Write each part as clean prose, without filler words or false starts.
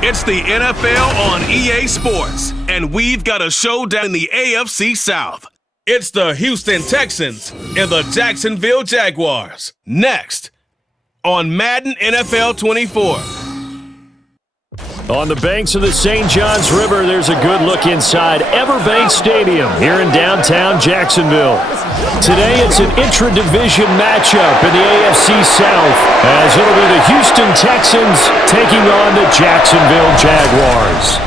It's the NFL on EA Sports, and we've got a showdown in the AFC South. It's the Houston Texans and the Jacksonville Jaguars. Next on Madden NFL 24. On the banks of the St. Johns River, there's a good look inside Everbank Stadium here in downtown Jacksonville. Today, it's an intra-division matchup in the AFC South, as it'll be the Houston Texans taking on the Jacksonville Jaguars.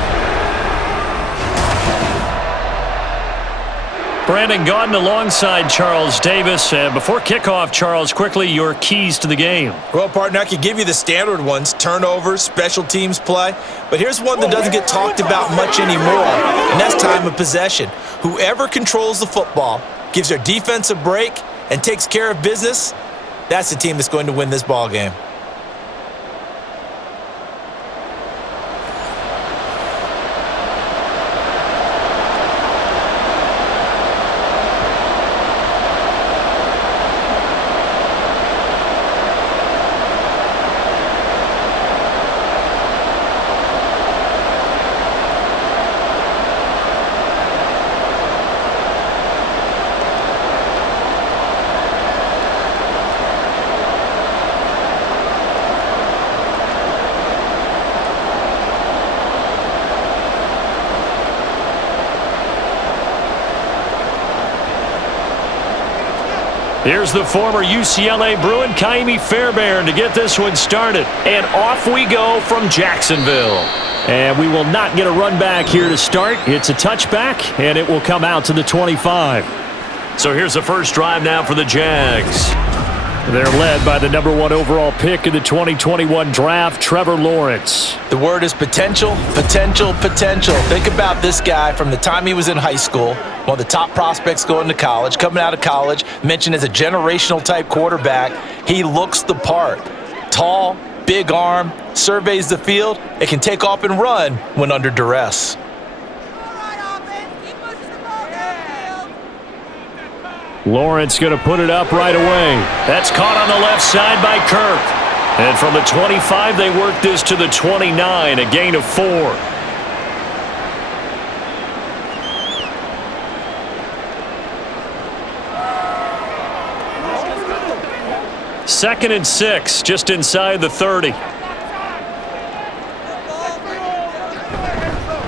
Brandon Gaudin alongside Charles Davis. Before kickoff, Charles, quickly your keys to the game. Well, partner, I could give you the standard ones, turnovers, special teams play, but here's one that doesn't get talked about much anymore, and that's time of possession. Whoever controls the football, gives their defense a break, and takes care of business, that's the team that's going to win this ball game. Here's the former UCLA Bruin, Kaimi Fairbairn, to get this one started. And off we go from Jacksonville. And we will not get a run back here to start. It's a touchback, and it will come out to the 25. So here's the first drive now for the Jags. They're led by the number 1 overall pick in the 2021 draft, Trevor Lawrence. The word is potential, potential, potential. Think about this guy from the time he was in high school, one of the top prospects going to college, coming out of college, mentioned as a generational type quarterback. He looks the part. Tall, big arm, surveys the field, and can take off and run when under duress. Lawrence going to put it up right away. That's caught on the left side by Kirk. And from the 25, they work this to the 29, a gain of 4. Second and 6, just inside the 30.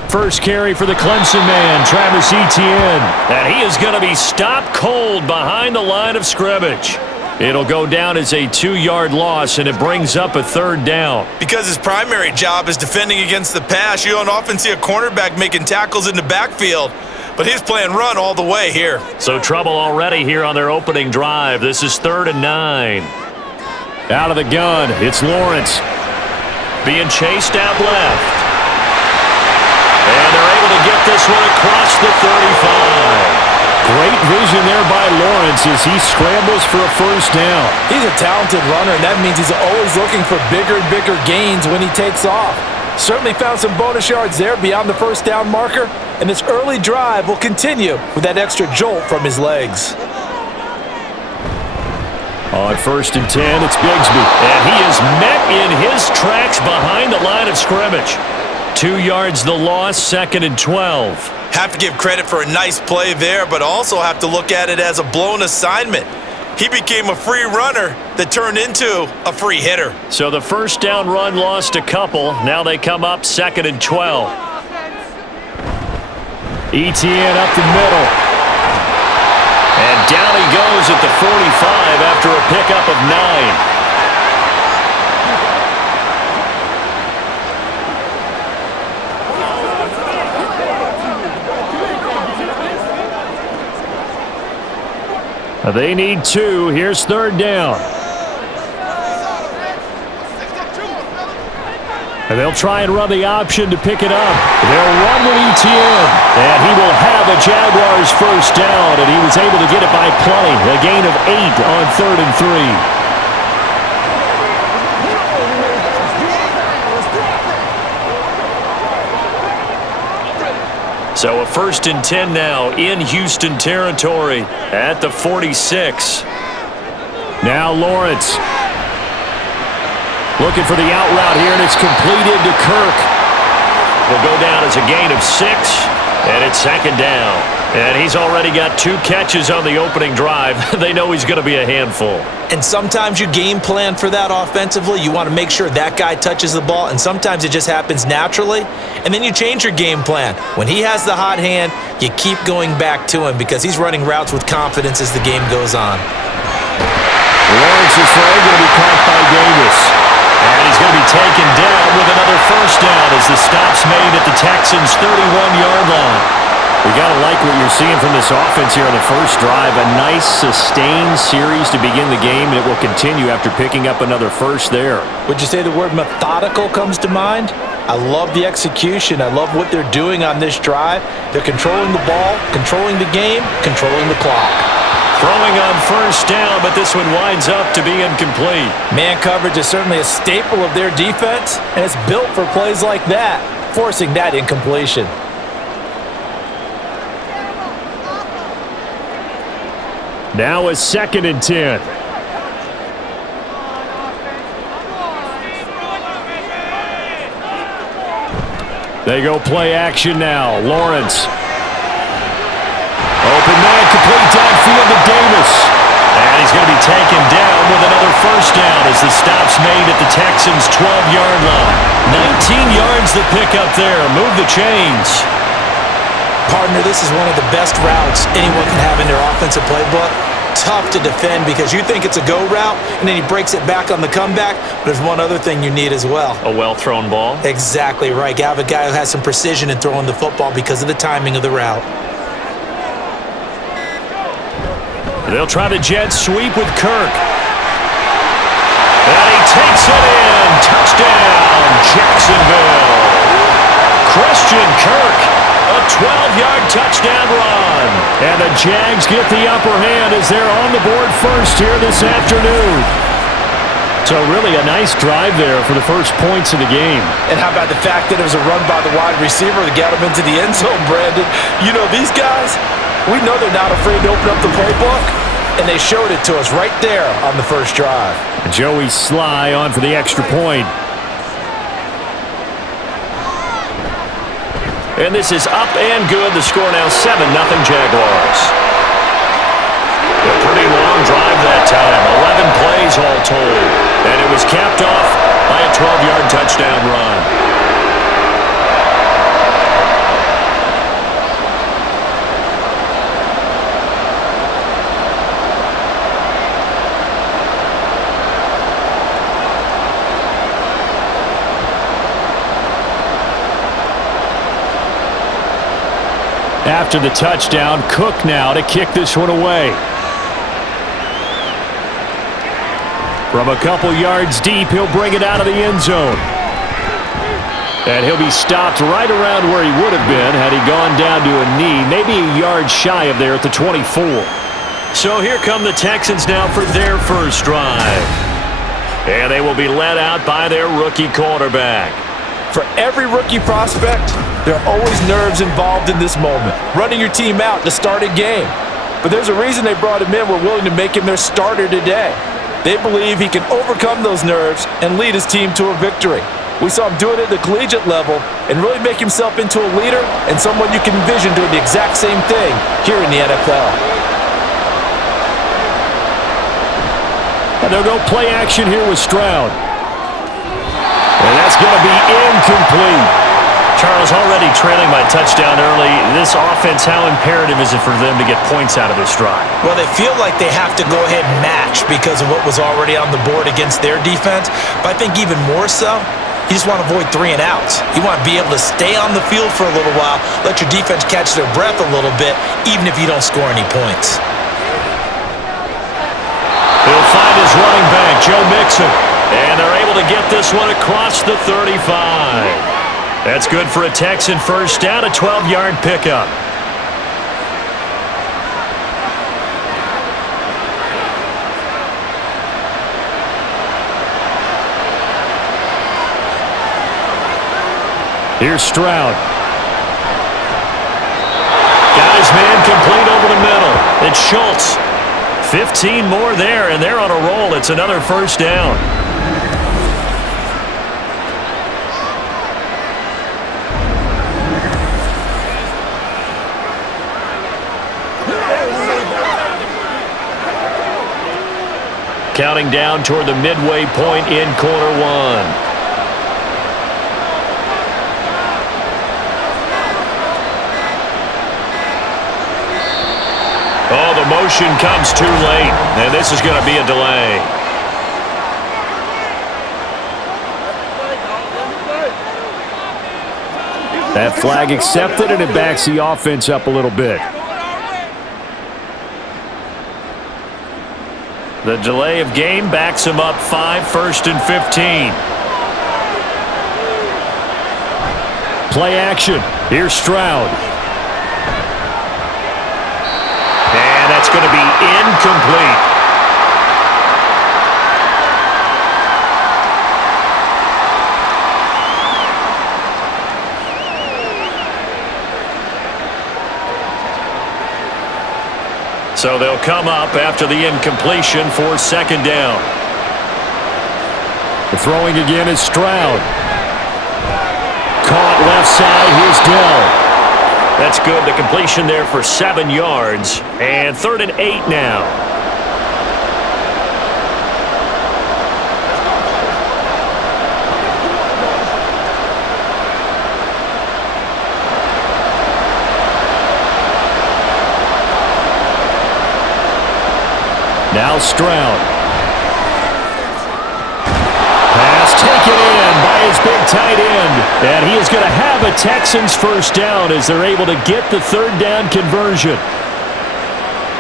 First carry for the Clemson man, Travis Etienne. And he is going to be stopped cold behind the line of scrimmage. It'll go down as a 2-yard loss, and it brings up a 3rd down. Because his primary job is defending against the pass, you don't often see a cornerback making tackles in the backfield. But he's playing run all the way here. So trouble already here on their opening drive. This is 3rd and 9. Out of the gun, it's Lawrence. Being chased out left. And they're able to get this one across the 35. Great vision there by Lawrence as he scrambles for a first down. He's a talented runner, and that means he's always looking for bigger and bigger gains when he takes off. Certainly found some bonus yards there beyond the first down marker, and this early drive will continue with that extra jolt from his legs. On 1st and 10, it's Bigsby. And he is met in his tracks behind the line of scrimmage. 2 yards the loss, 2nd and 12. Have to give credit for a nice play there, but also have to look at it as a blown assignment. He became a free runner that turned into a free hitter. So the first down run lost a couple. Now they come up 2nd and 12. Etienne up the middle. And down he goes at the 45 after a pickup of 9. They need 2. Here's 3rd down. And they'll try and run the option to pick it up. They'll run with Etienne. And he will have a Jaguars first down, and he was able to get it by plenty. A gain of 8 on 3rd and 3. So a 1st and 10 now in Houston territory at the 46. Now Lawrence looking for the out route here, and it's completed to Kirk. will go down as a gain of 6, and it's second down. And he's already got 2 catches on the opening drive. They know he's going to be a handful. And sometimes you game plan for that offensively. You want to make sure that guy touches the ball, and sometimes it just happens naturally. And then you change your game plan. When he has the hot hand, you keep going back to him because he's running routes with confidence as the game goes on. Lawrence's throw going to be caught by Davis. And he's going to be taken down with another first down as the stop's made at the Texans' 31-yard line. We got to like what you're seeing from this offense here on the first drive. A nice, sustained series to begin the game, and it will continue after picking up another first there. Would you say the word methodical comes to mind? I love the execution. I love what they're doing on this drive. They're controlling the ball, controlling the game, controlling the clock. Throwing on first down, but this one winds up to be incomplete. Man coverage is certainly a staple of their defense, and it's built for plays like that, forcing that incompletion. Now a 2nd and 10. They go play action now. Lawrence. Open man, complete downfield to Davis. And he's going to be taken down with another first down as the stop's made at the Texans' 12-yard line. 19 yards to pick up there. Move the chains. Partner, this is one of the best routes anyone can have in their offensive playbook. Tough to defend because you think it's a go route, and then he breaks it back on the comeback. But there's one other thing you need as well. A well-thrown ball? Exactly right. You have a guy who has some precision in throwing the football because of the timing of the route. They'll try the jet sweep with Kirk. And he takes it in. Touchdown, Jacksonville. Christian Kirk. A 12-yard touchdown run. And the Jags get the upper hand as they're on the board first here this afternoon. So really a nice drive there for the first points of the game. And how about the fact that it was a run by the wide receiver to get him into the end zone, Brandon? You know, these guys, we know they're not afraid to open up the playbook, and they showed it to us right there on the first drive. Joey Sly on for the extra point. And this is up and good. The score now 7-0 Jaguars. A pretty long drive that time. 11 plays all told. And it was capped off by a 12-yard touchdown run. After the touchdown, Cook now to kick this one away. From a couple yards deep, he'll bring it out of the end zone. And he'll be stopped right around where he would have been had he gone down to a knee, maybe a yard shy of there at the 24. So here come the Texans now for their first drive. And they will be led out by their rookie quarterback. For every rookie prospect, there are always nerves involved in this moment. Running your team out to start a game. But there's a reason they brought him in. We're willing to make him their starter today. They believe he can overcome those nerves and lead his team to a victory. We saw him do it at the collegiate level and really make himself into a leader and someone you can envision doing the exact same thing here in the NFL. And they'll go play action here with Stroud. And that's going to be incomplete. Charles, already trailing by touchdown early. This offense, how imperative is it for them to get points out of this drive? Well, they feel like they have to go ahead and match because of what was already on the board against their defense. But I think even more so, you just want to avoid 3 and outs. You want to be able to stay on the field for a little while, let your defense catch their breath a little bit, even if you don't score any points. He'll find his running back, Joe Mixon. And they're able to get this one across the 35. That's good for a Texan first down, a 12-yard pickup. Here's Stroud. Got his man complete over the middle. It's Schultz. 15 more there, and they're on a roll. It's another first down. Counting down toward the midway point in quarter one. Oh, the motion comes too late, and this is going to be a delay. That flag accepted, and it backs the offense up a little bit. The delay of game backs him up 5, 1st and 15. Play action. Here's Stroud. And that's going to be incomplete. So they'll come up after the incompletion for 2nd down. The throwing again is Stroud. Caught left side. Here's Dell. That's good. The completion there for 7 yards. And 3rd and 8 now. Now Stroud. Pass taken in by his big tight end. And he is going to have a Texans first down as they're able to get the 3rd down conversion.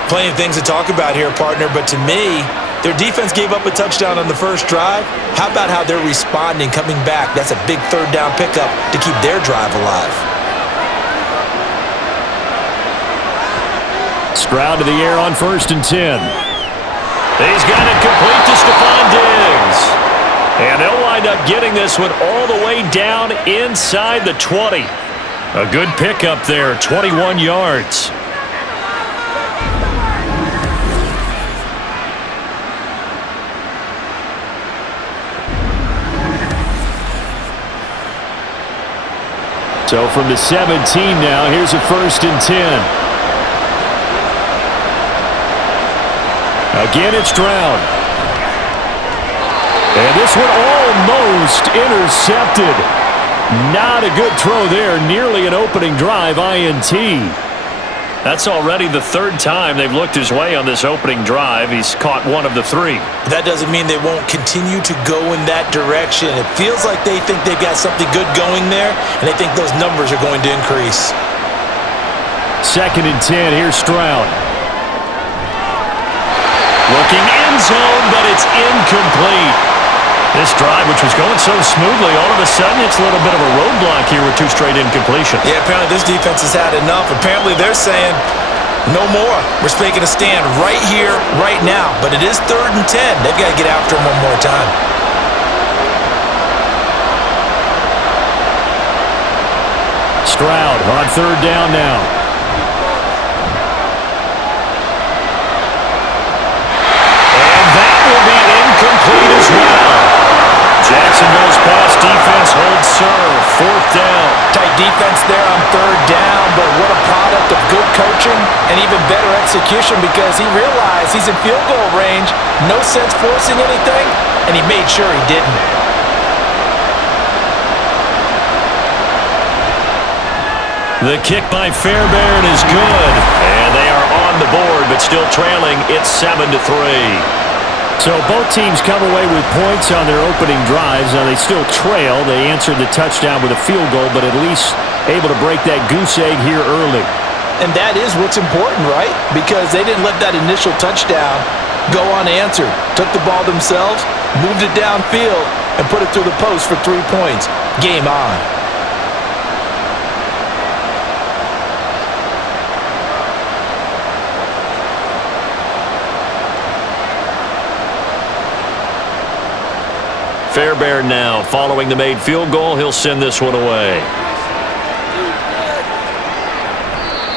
Plenty of things to talk about here, partner, but to me, their defense gave up a touchdown on the first drive. How about how they're responding, coming back? That's a big 3rd down pickup to keep their drive alive. Stroud to the air on 1st and 10. He's got it complete to Stephon Diggs. And they'll wind up getting this one all the way down inside the 20. A good pickup there, 21 yards. So from the 17 now, here's a 1st and 10. Again, it's Stroud. And this one almost intercepted. Not a good throw there. Nearly an opening drive INT. That's already the 3rd time they've looked his way on this opening drive. He's caught 1 of the 3. That doesn't mean they won't continue to go in that direction. It feels like they think they've got something good going there, and they think those numbers are going to increase. 2nd and 10. Here's Stroud. Looking end zone, but it's incomplete. This drive, which was going so smoothly, all of a sudden it's a little bit of a roadblock here with 2 straight incompletions. Yeah, apparently this defense has had enough. Apparently they're saying, no more. We're making a stand right here, right now. But it is 3rd and 10. They've got to get after him one more time. Stroud on 3rd down now. Complete as well. Jacksonville's pass defense holds serve. 4th down. Tight defense there on 3rd down, but what a product of good coaching and even better execution because he realized he's in field goal range. No sense forcing anything, and he made sure he didn't. The kick by Fairbairn is good, and they are on the board, but still trailing. It's 7-3. So both teams come away with points on their opening drives. Now they still trail. They answered the touchdown with a field goal, but at least able to break that goose egg here early. And that is what's important, right? Because they didn't let that initial touchdown go unanswered. Took the ball themselves, moved it downfield, and put it through the post for 3 points. Game on. Fairbairn now following the made field goal. He'll send this one away.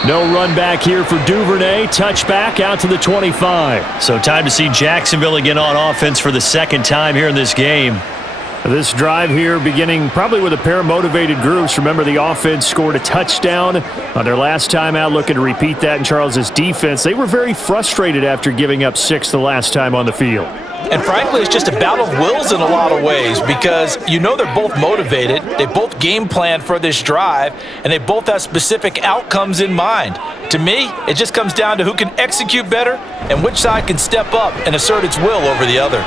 No run back here for Duvernay. Touchback out to the 25. So time to see Jacksonville again on offense for the 2nd time here in this game. This drive here beginning probably with a pair of motivated groups. Remember, the offense scored a touchdown on their last time out, looking to repeat that in Charles's defense. They were very frustrated after giving up 6 the last time on the field. And frankly, it's just a battle of wills in a lot of ways because you know they're both motivated, they both game plan for this drive, and they both have specific outcomes in mind. To me, it just comes down to who can execute better and which side can step up and assert its will over the other.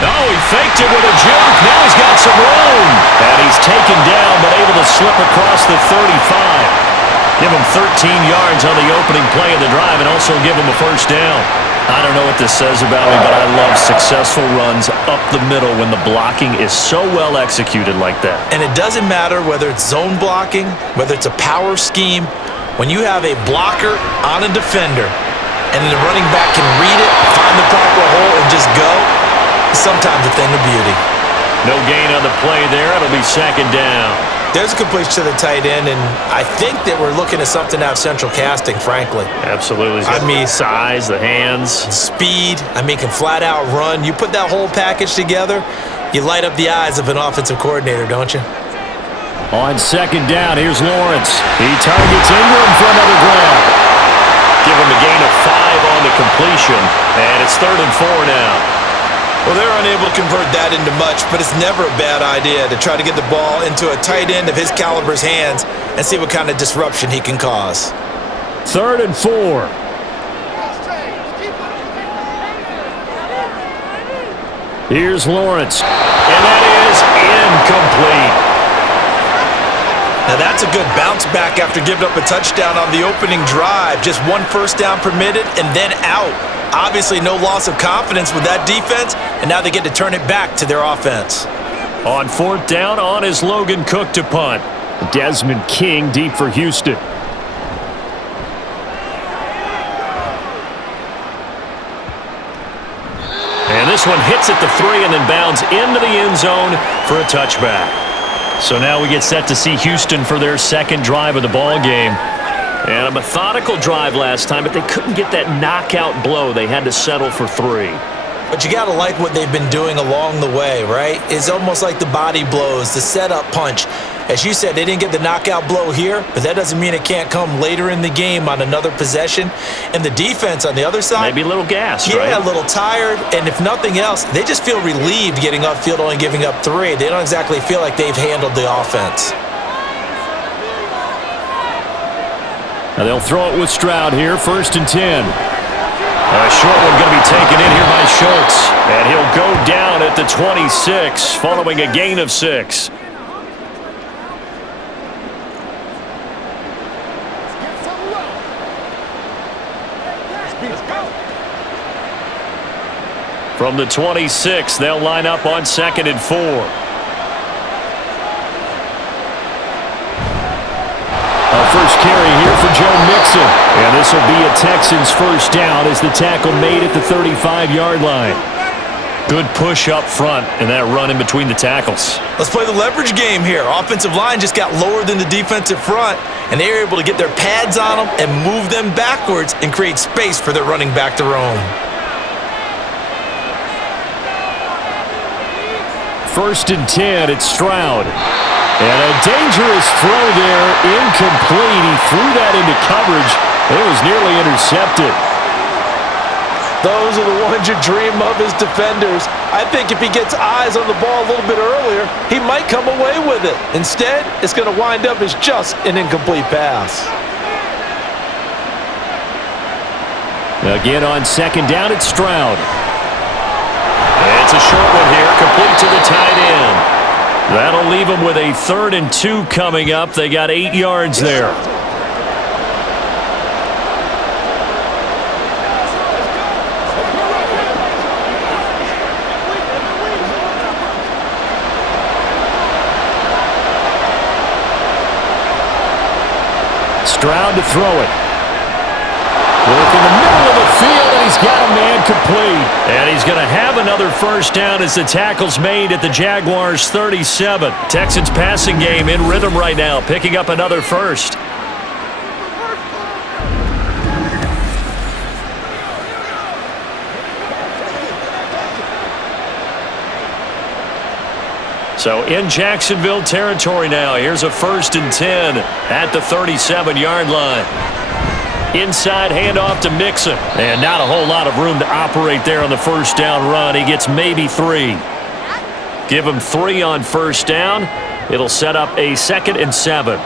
Oh, he faked it with a juke. Now he's got some room. And he's taken down but able to slip across the 35. Give him 13 yards on the opening play of the drive and also give him a first down. I don't know what this says about me, but I love successful runs up the middle when the blocking is so well executed like that. And it doesn't matter whether it's zone blocking, whether it's a power scheme. When you have a blocker on a defender and the running back can read it, find the proper hole, and just go, it's sometimes a thing of beauty. No gain on the play there. It'll be second down. There's a completion to the tight end, and I think that we're looking at something out of central casting, frankly. Absolutely. I mean, size, the hands. Speed, can flat out run. You put that whole package together, you light up the eyes of an offensive coordinator, don't you? On second down, here's Lawrence. He targets Ingram for another grab. Give him a gain of 5 on the completion, and it's 3rd and 4 now. Well, they're unable to convert that into much, but it's never a bad idea to try to get the ball into a tight end of his caliber's hands and see what kind of disruption he can cause. 3rd and 4. Here's Lawrence, and that is incomplete. Now that's a good bounce back after giving up a touchdown on the opening drive. Just 1 first down permitted and then out. Obviously no loss of confidence with that defense, and now they get to turn it back to their offense. On 4th down, on is Logan Cook to punt. Desmond King deep for Houston. And this one hits at the 3 and then bounds into the end zone for a touchback. So now we get set to see Houston for their second drive of the ball game. And a methodical drive last time, but they couldn't get that knockout blow. They had to settle for 3. But you got to like what they've been doing along the way, right? It's almost like the body blows, the setup punch. As you said, they didn't get the knockout blow here, but that doesn't mean it can't come later in the game on another possession. And the defense on the other side, maybe a little gassed, right? Yeah, a little tired. And if nothing else, they just feel relieved getting upfield, only giving up 3. They don't exactly feel like they've handled the offense. Now they'll throw it with Stroud here, 1st and 10. A short one going to be taken in here by Schultz. And he'll go down at the 26 following a gain of 6. From the 26, they'll line up on 2nd and 4. Our first carry here for Joe Mixon. And this will be a Texans first down as the tackle made at the 35-yard line. Good push up front and that run in between the tackles. Let's play the leverage game here. Offensive line just got lower than the defensive front, and they were able to get their pads on them and move them backwards and create space for their running back to roam. 1st and 10, it's Stroud. And a dangerous throw there, incomplete. He threw that into coverage. It was nearly intercepted. Those are the ones you dream of as defenders. I think if he gets eyes on the ball a little bit earlier, he might come away with it. Instead, it's going to wind up as just an incomplete pass. Again on 2nd down, it's Stroud. It's a short one here, complete to the tight end. That'll leave them with a 3rd and 2 coming up. They got 8 yards there. Stroud to throw it. Work in the middle of the field, and he's got a man complete. And he's going to have another first down as the tackle's made at the Jaguars 37. Texans passing game in rhythm right now, picking up another first. So in Jacksonville territory now. Here's a 1st and 10 at the 37-yard line. Inside handoff to Mixon. And not a whole lot of room to operate there on the first down run. He gets maybe 3. Give him 3 on first down. It'll set up a 2nd and 7.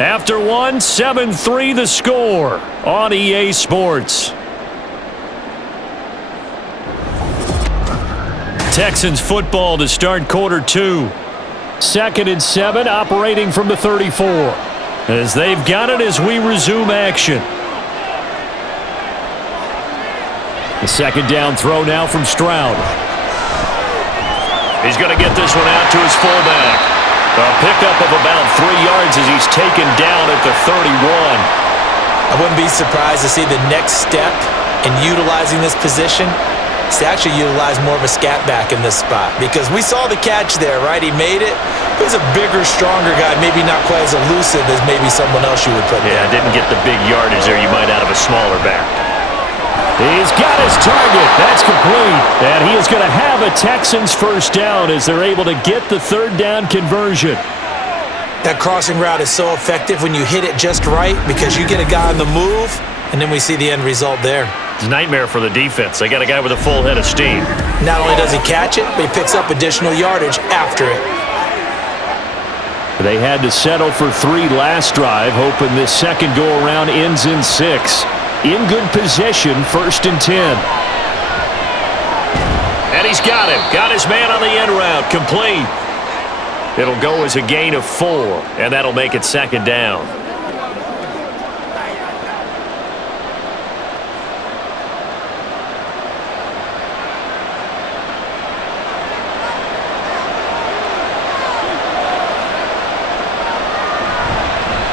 After 1, 7-3 the score on EA Sports. Texans football to start quarter 2. 2nd and 7 operating from the 34. As they've got it as we resume action. The 2nd down throw now from Stroud. He's going to get this one out to his fullback. A pickup of about 3 yards as he's taken down at the 31. I wouldn't be surprised to see the next step in utilizing this position is to actually utilize more of a scat back in this spot, because we saw the catch there, right? He made it. He's a bigger, stronger guy, maybe not quite as elusive as maybe someone else you would put there. Yeah, didn't get the big yardage there you might out of a smaller back. He's got his target. That's complete. And he is going to have a Texans first down as they're able to get the 3rd down conversion. That crossing route is so effective when you hit it just right, because you get a guy on the move, and then we see the end result there. It's a nightmare for the defense. They got a guy with a full head of steam. Not only does he catch it, but he picks up additional yardage after it. They had to settle for 3 last drive, hoping this second go-around ends in 6. In good possession, 1st and 10. And he's got him. Got his man on the end route. Complete. It'll go as a gain of 4, and that'll make it 2nd down.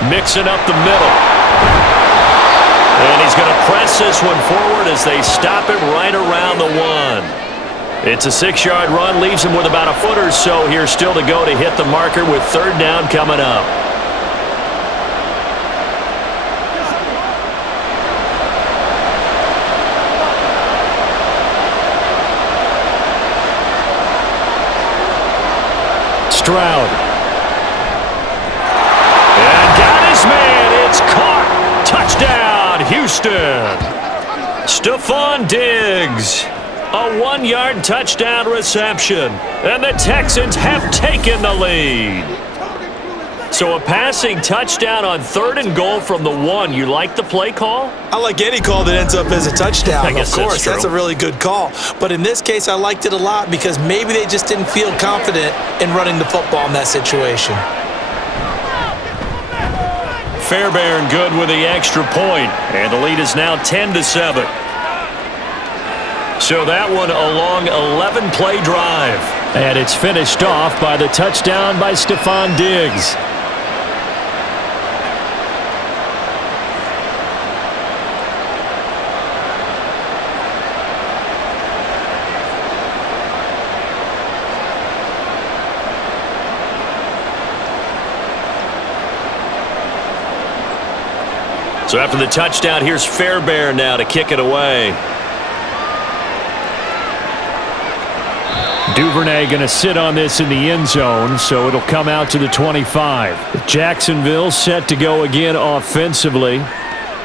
Mixing up the middle. And he's going to press this one forward as they stop it right around the 1. It's a 6-yard run, leaves him with about a foot or so here still to go to hit the marker with 3rd down coming up. Stroud. And got his man. It's caught. Touchdown. Houston. Stephon Diggs. A 1-yard touchdown reception. And the Texans have taken the lead. So a passing touchdown on 3rd and goal from the 1. You like the play call? I like any call that ends up as a touchdown. I guess of course, that's a really good call. But in this case, I liked it a lot because maybe they just didn't feel confident in running the football in that situation. Fairbairn good with the extra point, and the lead is now 10-7. So that one a long 11-play drive. And it's finished off by the touchdown by Stephon Diggs. So after the touchdown, here's Fairbairn now to kick it away. Duvernay going to sit on this in the end zone, so it'll come out to the 25. Jacksonville set to go again offensively.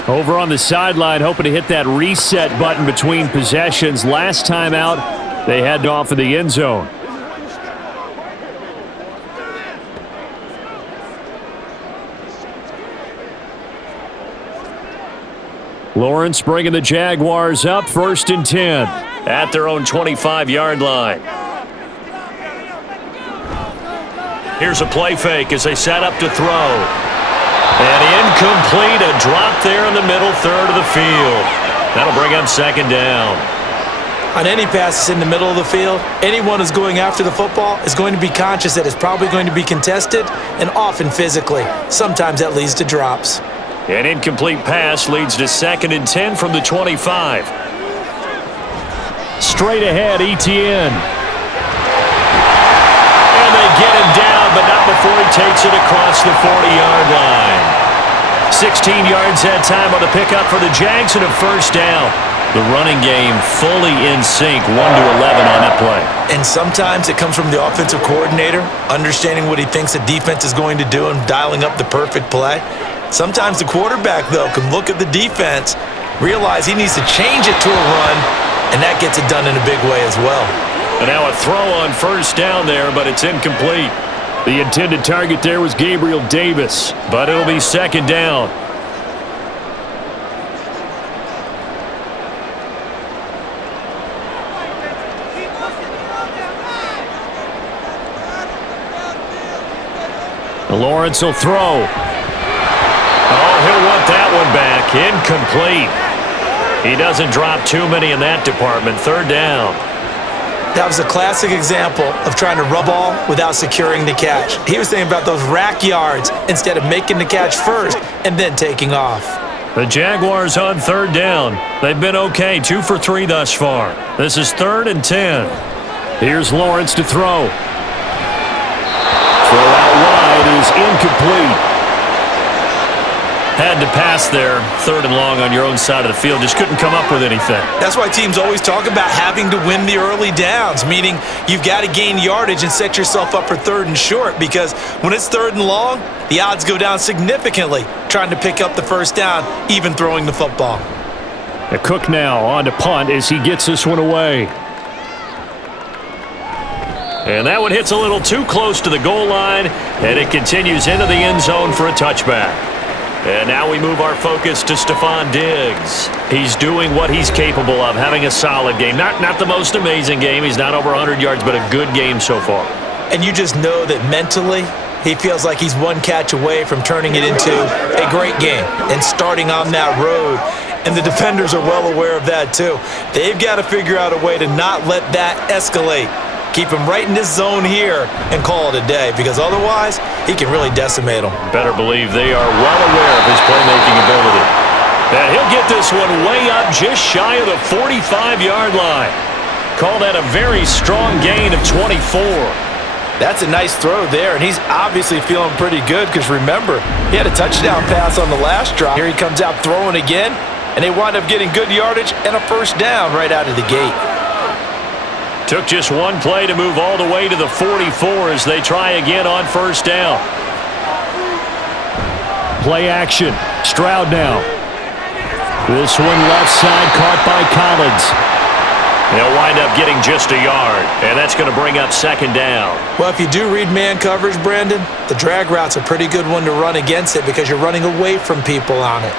Over on the sideline, hoping to hit that reset button between possessions. Last time out, they head off of the end zone. Lawrence bringing the Jaguars up, 1st and 10 at their own 25-yard line. Here's a play fake as they set up to throw. And incomplete, a drop there in the middle third of the field. That'll bring up 2nd down. On any passes in the middle of the field, anyone who's going after the football is going to be conscious that it's probably going to be contested, and often physically. Sometimes that leads to drops. An incomplete pass leads to 2nd and 10 from the 25. Straight ahead, Etienne. And they get him down, but not before he takes it across the 40-yard line. 16 yards that time on the pickup for the Jags and a 1st down. The running game fully in sync, 1 to 11 on that play. And sometimes it comes from the offensive coordinator, understanding what he thinks the defense is going to do and dialing up the perfect play. Sometimes the quarterback, though, can look at the defense, realize he needs to change it to a run, and that gets it done in a big way as well. And now a throw on first down there, but it's incomplete. The intended target there was Gabriel Davis, but it'll be second down. Lawrence will throw. Oh, he'll want that one back. Incomplete. He doesn't drop too many in that department. Third down. That was a classic example of trying to rub ball without securing the catch. He was thinking about those rack yards instead of making the catch first and then taking off. The Jaguars on third down. They've been okay, 2 for 3 thus far. This is 3rd and 10. Here's Lawrence to throw. Throw out wide is incomplete. Had to pass there, 3rd and long on your own side of the field. Just couldn't come up with anything. That's why teams always talk about having to win the early downs, meaning you've got to gain yardage and set yourself up for 3rd and short, because when it's 3rd and long, the odds go down significantly trying to pick up the first down, even throwing the football. The Cook now on to punt as he gets this one away. And that one hits a little too close to the goal line, and it continues into the end zone for a touchback. And now we move our focus to Stephon Diggs. He's doing what he's capable of, having a solid game. Not the most amazing game. He's not over 100 yards, but a good game so far. And you just know that mentally, he feels like he's one catch away from turning it into a great game and starting on that road. And the defenders are well aware of that too. They've got to figure out a way to not let that escalate. Keep him right in this zone here and call it a day, because otherwise he can really decimate them. Better believe they are well aware of his playmaking ability. And he'll get this one way up just shy of the 45-yard line. Call that a very strong gain of 24. That's a nice throw there, and he's obviously feeling pretty good because, remember, he had a touchdown pass on the last drive. Here he comes out throwing again, and they wind up getting good yardage and a first down right out of the gate. Took just one play to move all the way to the 44 as they try again on first down. Play action. Stroud now. This one left side caught by Collins. They'll wind up getting just a yard, and that's going to bring up second down. Well, if you do read man coverage, Brandon, the drag route's a pretty good one to run against it because you're running away from people on it.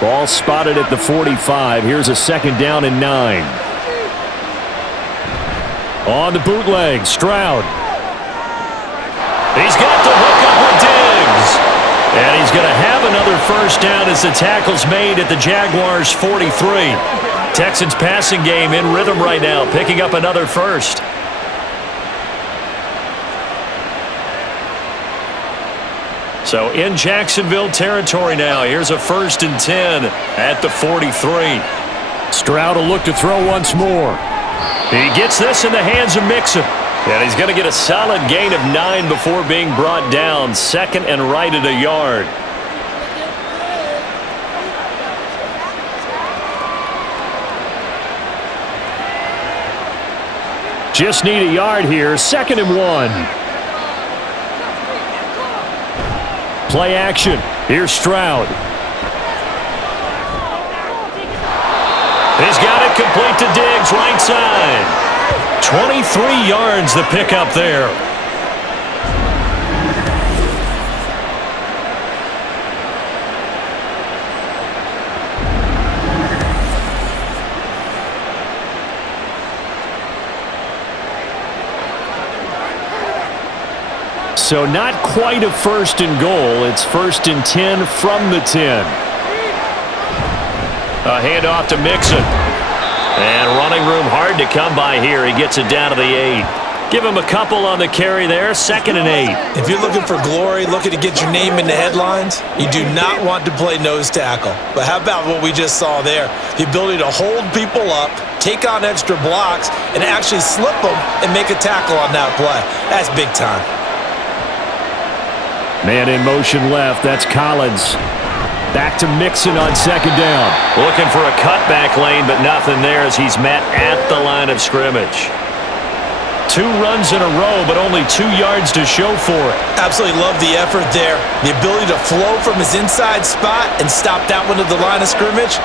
Ball spotted at the 45. Here's a second down and 9. On the bootleg, Stroud. He's got the hook up with Diggs. And he's going to have another first down as the tackle's made at the Jaguars' 43. Texans passing game in rhythm right now, picking up another first. So in Jacksonville territory now. Here's a 1st and 10 at the 43. Stroud will look to throw once more. He gets this in the hands of Mixon. And he's going to get a solid gain of 9 before being brought down. 2nd and right at a yard. Just need a yard here. 2nd and 1. Play action. Here's Stroud. He's got it complete to Diggs, right side. 23 yards the pickup there. So not quite a 1st and goal. It's 1st and 10 from the 10. A handoff to Mixon. And running room hard to come by here. He gets it down to the 8. Give him a couple on the carry there. 2nd and 8. If you're looking for glory, looking to get your name in the headlines, you do not want to play nose tackle. But how about what we just saw there? The ability to hold people up, take on extra blocks, and actually slip them and make a tackle on that play. That's big time. Man in motion left. That's Collins. Back to Mixon on second down. Looking for a cutback lane, but nothing there as he's met at the line of scrimmage. 2 runs in a row, but only 2 yards to show for it. Absolutely love the effort there. The ability to flow from his inside spot and stop that one at the line of scrimmage.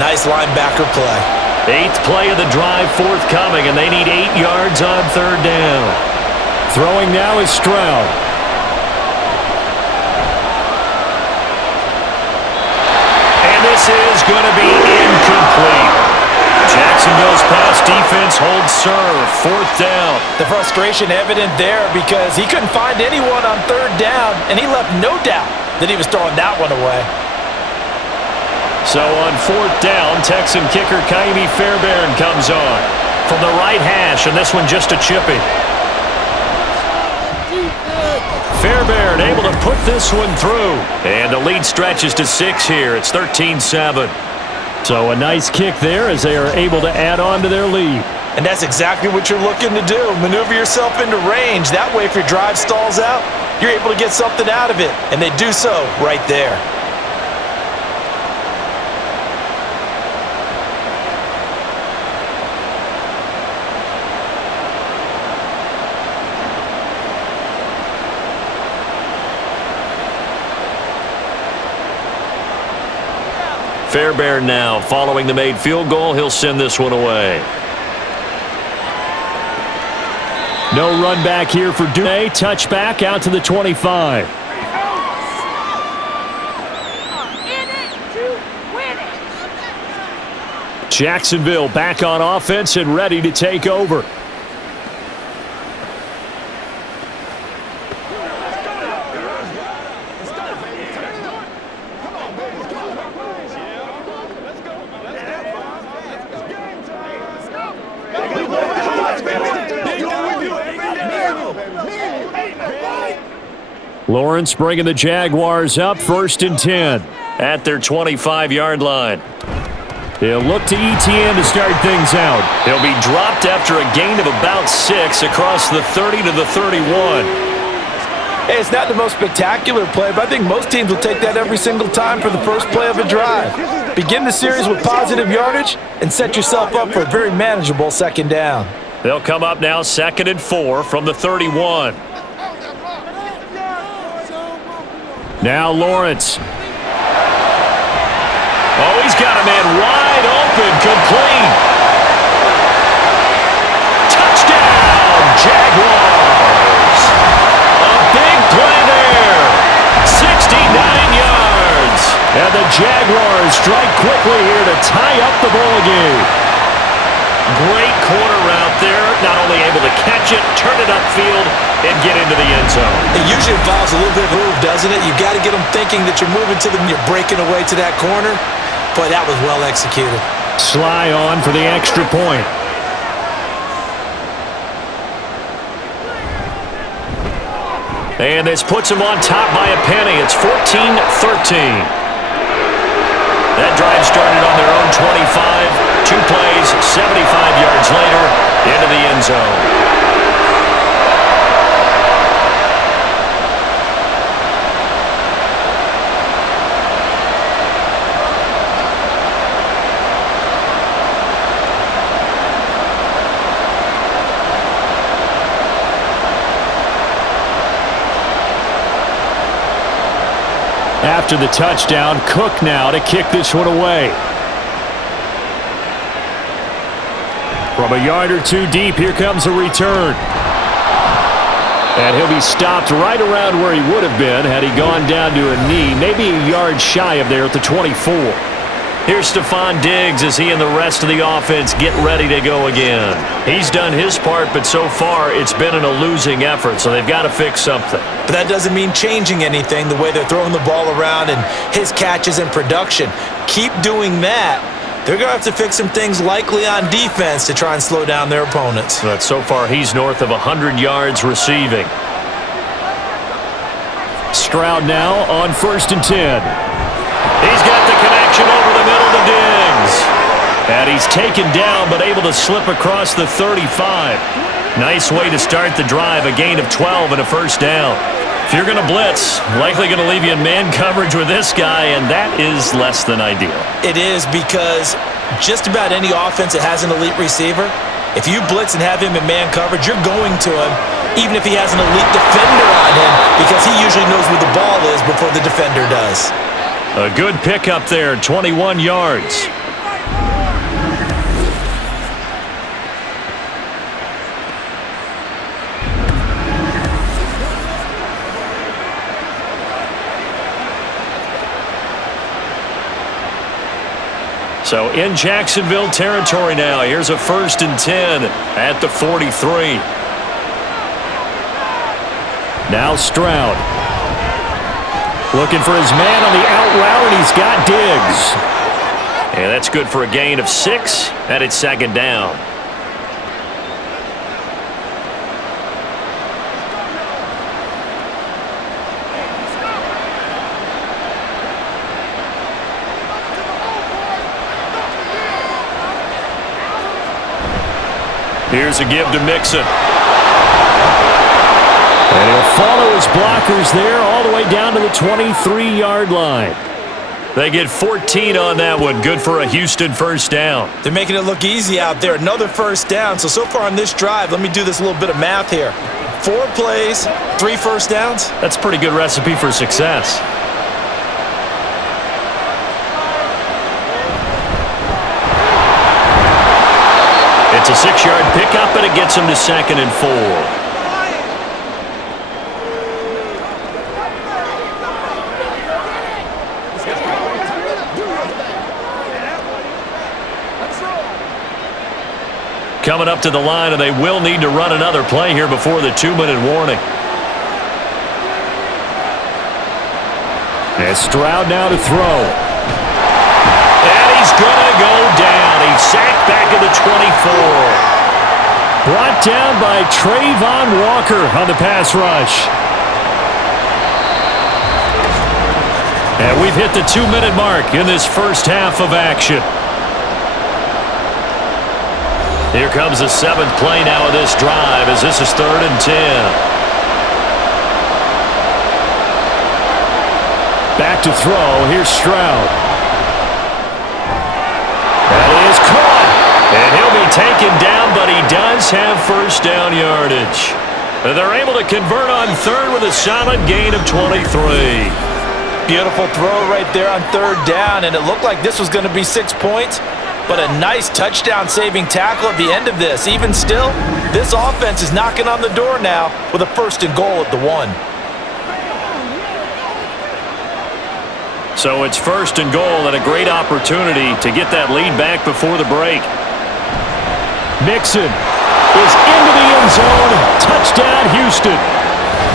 Nice linebacker play. 8th play of the drive forthcoming, and they need 8 yards on third down. Throwing now is Stroud. And this is going to be incomplete. Jacksonville's pass defense holds serve. 4th down. The frustration evident there because he couldn't find anyone on third down, and he left no doubt that he was throwing that one away. So on 4th down, Texan kicker Jaime Fairbairn comes on from the right hash, and this one just a chippy. Fairbairn able to put this one through. And the lead stretches to 6 here. It's 13-7. So a nice kick there as they are able to add on to their lead. And that's exactly what you're looking to do. Maneuver yourself into range. That way, if your drive stalls out, you're able to get something out of it. And they do so right there. Fairbairn now following the made field goal. He'll send this one away. No run back here for Dune. Touchback out to the 25. Jacksonville back on offense and ready to take over. Lawrence bringing the Jaguars up 1st and 10 at their 25-yard line. They'll look to ETN to start things out. He'll be dropped after a gain of about 6 across the 30 to the 31. Hey, it's not the most spectacular play, but I think most teams will take that every single time for the first play of a drive. Begin the series with positive yardage and set yourself up for a very manageable second down. They'll come up now 2nd and 4 from the 31. Now Lawrence. Oh, he's got a man wide open, complete. Touchdown, Jaguars. A big play there. 69 yards. And the Jaguars strike quickly here to tie up the ball game. Great corner route there. Not only able to catch it, turn it upfield, and get into the end zone. It usually involves a little bit of move, doesn't it? You've got to get them thinking that you're moving to them, you're breaking away to that corner. Boy, that was well executed. Sly on for the extra point. And this puts him on top by a penny. It's 14-13. That drive started on their own 25. 2 plays, 75 yards later, into the end zone. After the touchdown, Cook now to kick this one away. From a yard or 2 deep, here comes a return. And he'll be stopped right around where he would have been had he gone down to a knee, maybe a yard shy of there at the 24. Here's Stephon Diggs as he and the rest of the offense get ready to go again. He's done his part, but so far it's been in a losing effort, so they've got to fix something. But that doesn't mean changing anything, the way they're throwing the ball around and his catches and production. Keep doing that. They're going to have to fix some things likely on defense to try and slow down their opponents. But so far he's north of 100 yards receiving. Stroud now on 1st and 10. He's got the connection over the middle to Diggs. And he's taken down but able to slip across the 35. Nice way to start the drive, a gain of 12 and a first down. If you're going to blitz, likely going to leave you in man coverage with this guy, and that is less than ideal. It is, because just about any offense that has an elite receiver, if you blitz and have him in man coverage, you're going to him, even if he has an elite defender on him, because he usually knows where the ball is before the defender does. A good pickup there, 21 yards. So in Jacksonville territory now. Here's a 1st and 10 at the 43. Now Stroud. Looking for his man on the out route, and he's got Diggs. And that's good for a gain of 6, and it's 2nd down. Here's a give to Mixon. And he'll follow his blockers there all the way down to the 23-yard line. They get 14 on that one. Good for a Houston 1st down. They're making it look easy out there. Another 1st down. So far on this drive, let me do this little bit of math here. 4 plays, 3 1st downs. That's a pretty good recipe for success. It's a 6-yard pickup, and it gets him to 2nd and 4. Coming up to the line, and they will need to run another play here before the 2-minute warning. And Stroud now to throw. And he's going to go down. He's sacked back at the 24. Brought down by Trayvon Walker on the pass rush. And we've hit the 2-minute mark in this first half of action. Here comes the 7th play now of this drive, as this is 3rd and 10. Back to throw. Here's Stroud. That is caught. And he'll be taken down, but he does have 1st down yardage. They're able to convert on 3rd with a solid gain of 23. Beautiful throw right there on 3rd down, and it looked like this was going to be 6 points. But a nice touchdown-saving tackle at the end of this. Even still, this offense is knocking on the door now with a 1st and goal at the 1. So it's 1st and goal, and a great opportunity to get that lead back before the break. Mixon is into the end zone. Touchdown, Houston.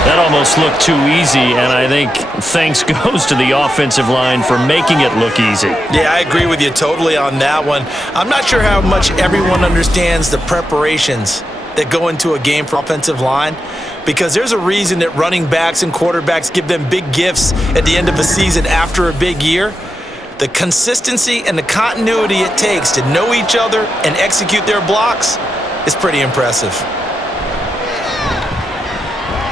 That almost looked too easy, and I think thanks goes to the offensive line for making it look easy. Yeah, I agree with you totally on that one. I'm not sure how much everyone understands the preparations that go into a game for offensive line, because there's a reason that running backs and quarterbacks give them big gifts at the end of a season after a big year. The consistency and the continuity it takes to know each other and execute their blocks is pretty impressive.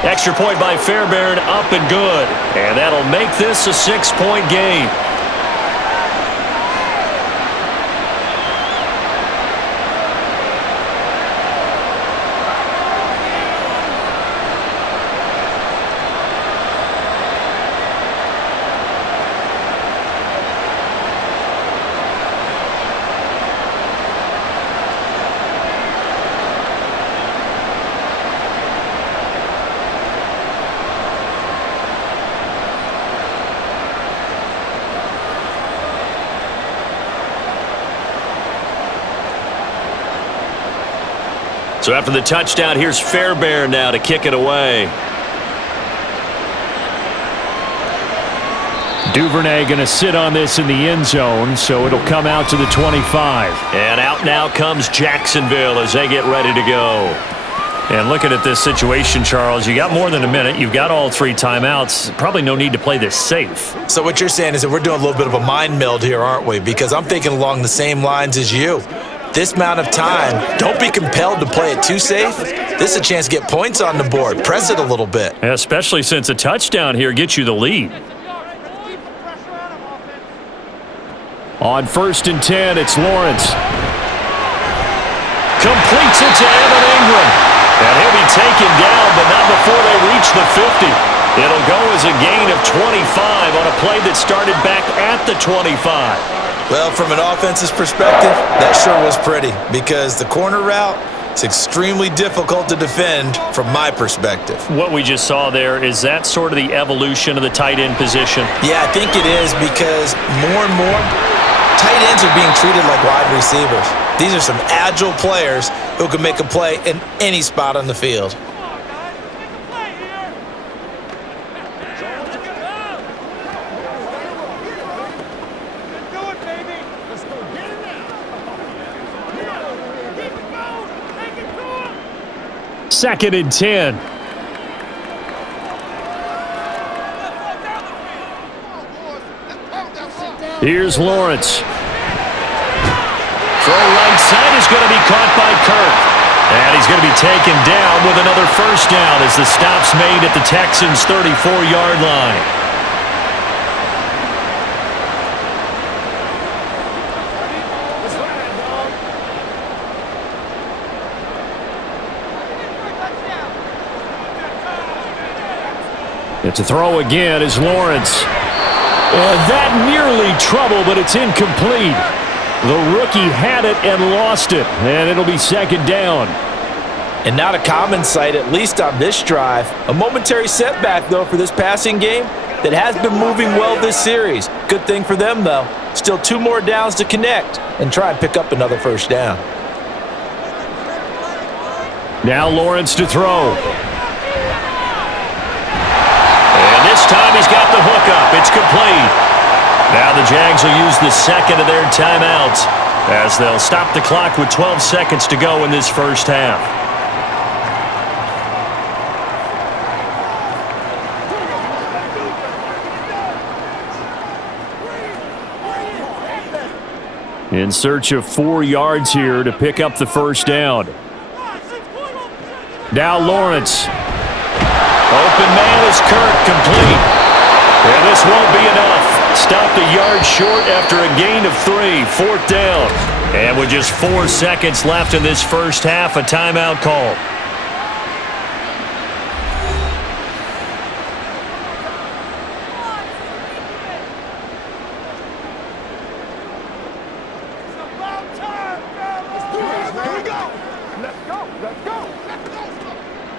Extra point by Fairbairn, up and good. And that'll make this a 6-point game. So after the touchdown, here's Fairbairn now to kick it away. Duvernay going to sit on this in the end zone, so it'll come out to the 25. And out now comes Jacksonville as they get ready to go. And looking at this situation, Charles, you got more than a minute. You've got all 3 timeouts. Probably no need to play this safe. So what you're saying is that we're doing a little bit of a mind meld here, aren't we? Because I'm thinking along the same lines as you. This amount of time, don't be compelled to play it too safe. This is a chance to get points on the board. Press it a little bit. Especially since a touchdown here gets you the lead. On 1st and 10, it's Lawrence. Completes it to Evan Ingram. And he'll be taken down, but not before they reach the 50. It'll go as a gain of 25 on a play that started back at the 25. Well, from an offense's perspective, that sure was pretty because the corner route is extremely difficult to defend from my perspective. What we just saw there, is that sort of the evolution of the tight end position? Yeah, I think it is because more and more, tight ends are being treated like wide receivers. These are some agile players who can make a play in any spot on the field. Second and 10. Here's Lawrence. Throw right side is going to be caught by Kirk. And he's going to be taken down with another first down as the stop's made at the Texans' 34-yard line. To throw again is Lawrence. And that nearly trouble, but it's incomplete. The rookie had it and lost it, and it'll be second down. And not a common sight, at least on this drive. A momentary setback, though, for this passing game that has been moving well this series. Good thing for them, though. Still 2 more downs to connect and try and pick up another first down. Now Lawrence to throw. This time he's got the hook up. It's complete. Now the Jags will use the second of their timeouts as they'll stop the clock with 12 seconds to go in this first half. In search of 4 yards here to pick up the first down. Now Lawrence. Open man is Kirk, complete. And this won't be enough. Stopped a yard short after a gain of 3, 4th down. And with just 4 seconds left in this first half, a timeout call.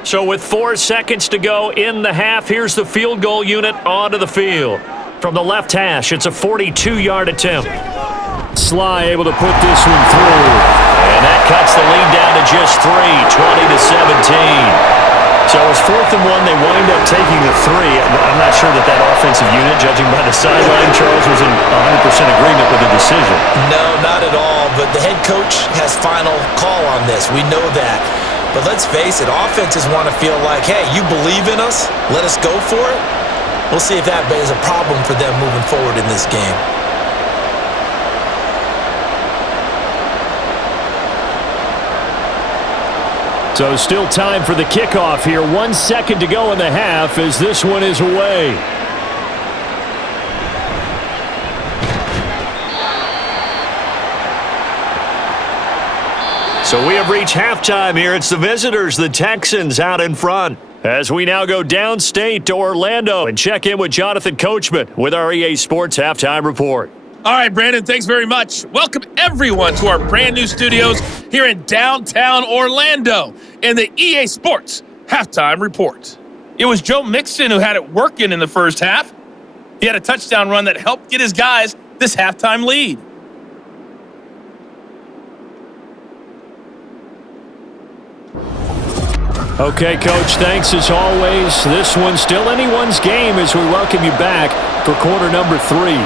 So with 4 seconds to go in the half, here's the field goal unit onto the field. From the left hash, it's a 42-yard attempt. Sly able to put this one through. And that cuts the lead down to just 3, 20-17. So it's 4th and 1. They wind up taking the 3. I'm not sure that offensive unit, judging by the sideline, Charles, was in 100% agreement with the decision. No, not at all. But the head coach has final call on this. We know that. But let's face it, offenses want to feel like, hey, you believe in us, let us go for it. We'll see if that is a problem for them moving forward in this game. So still time for the kickoff here. 1 second to go in the half as this one is away. So we have reached halftime here. It's the visitors, the Texans, out in front. As we now go downstate to Orlando and check in with Jonathan Coachman with our EA Sports Halftime Report. All right, Brandon, thanks very much. Welcome, everyone, to our brand new studios here in downtown Orlando in the EA Sports Halftime Report. It was Joe Mixon who had it working in the first half. He had a touchdown run that helped get his guys this halftime lead. Okay, Coach, thanks as always. This one's still anyone's game as we welcome you back for quarter number 3.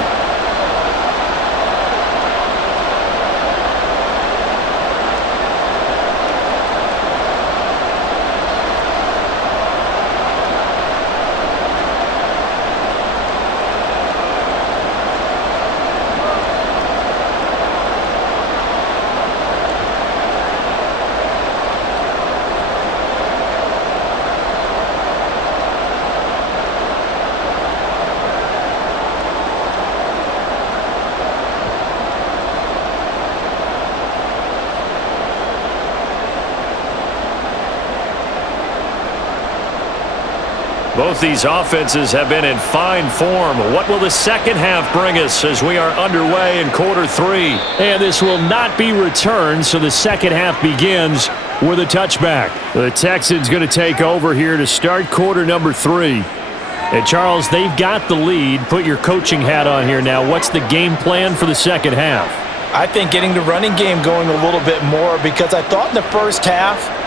Both these offenses have been in fine form. What will the second half bring us as we are underway in quarter 3? And this will not be returned, so the second half begins with a touchback. The Texans going to take over here to start quarter number 3. And Charles, they've got the lead. Put your coaching hat on here now. What's the game plan for the second half? I think getting the running game going a little bit more, because I thought in the first half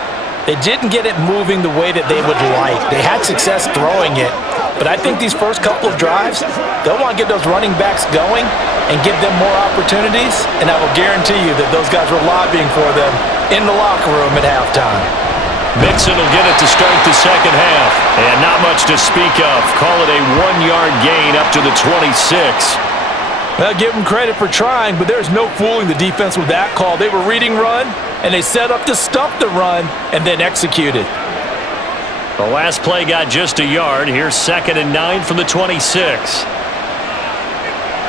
they didn't get it moving the way that they would like. They had success throwing it, but I think these first couple of drives, they'll want to get those running backs going and give them more opportunities, and I will guarantee you that those guys were lobbying for them in the locker room at halftime. Mixon will get it to start the second half, and not much to speak of. Call it a 1-yard gain up to the 26. Well, give them credit for trying, but there's no fooling the defense with that call. They were reading run, and they set up to stuff the run and then executed. The last play got just a yard. Here's 2nd and 9 from the 26.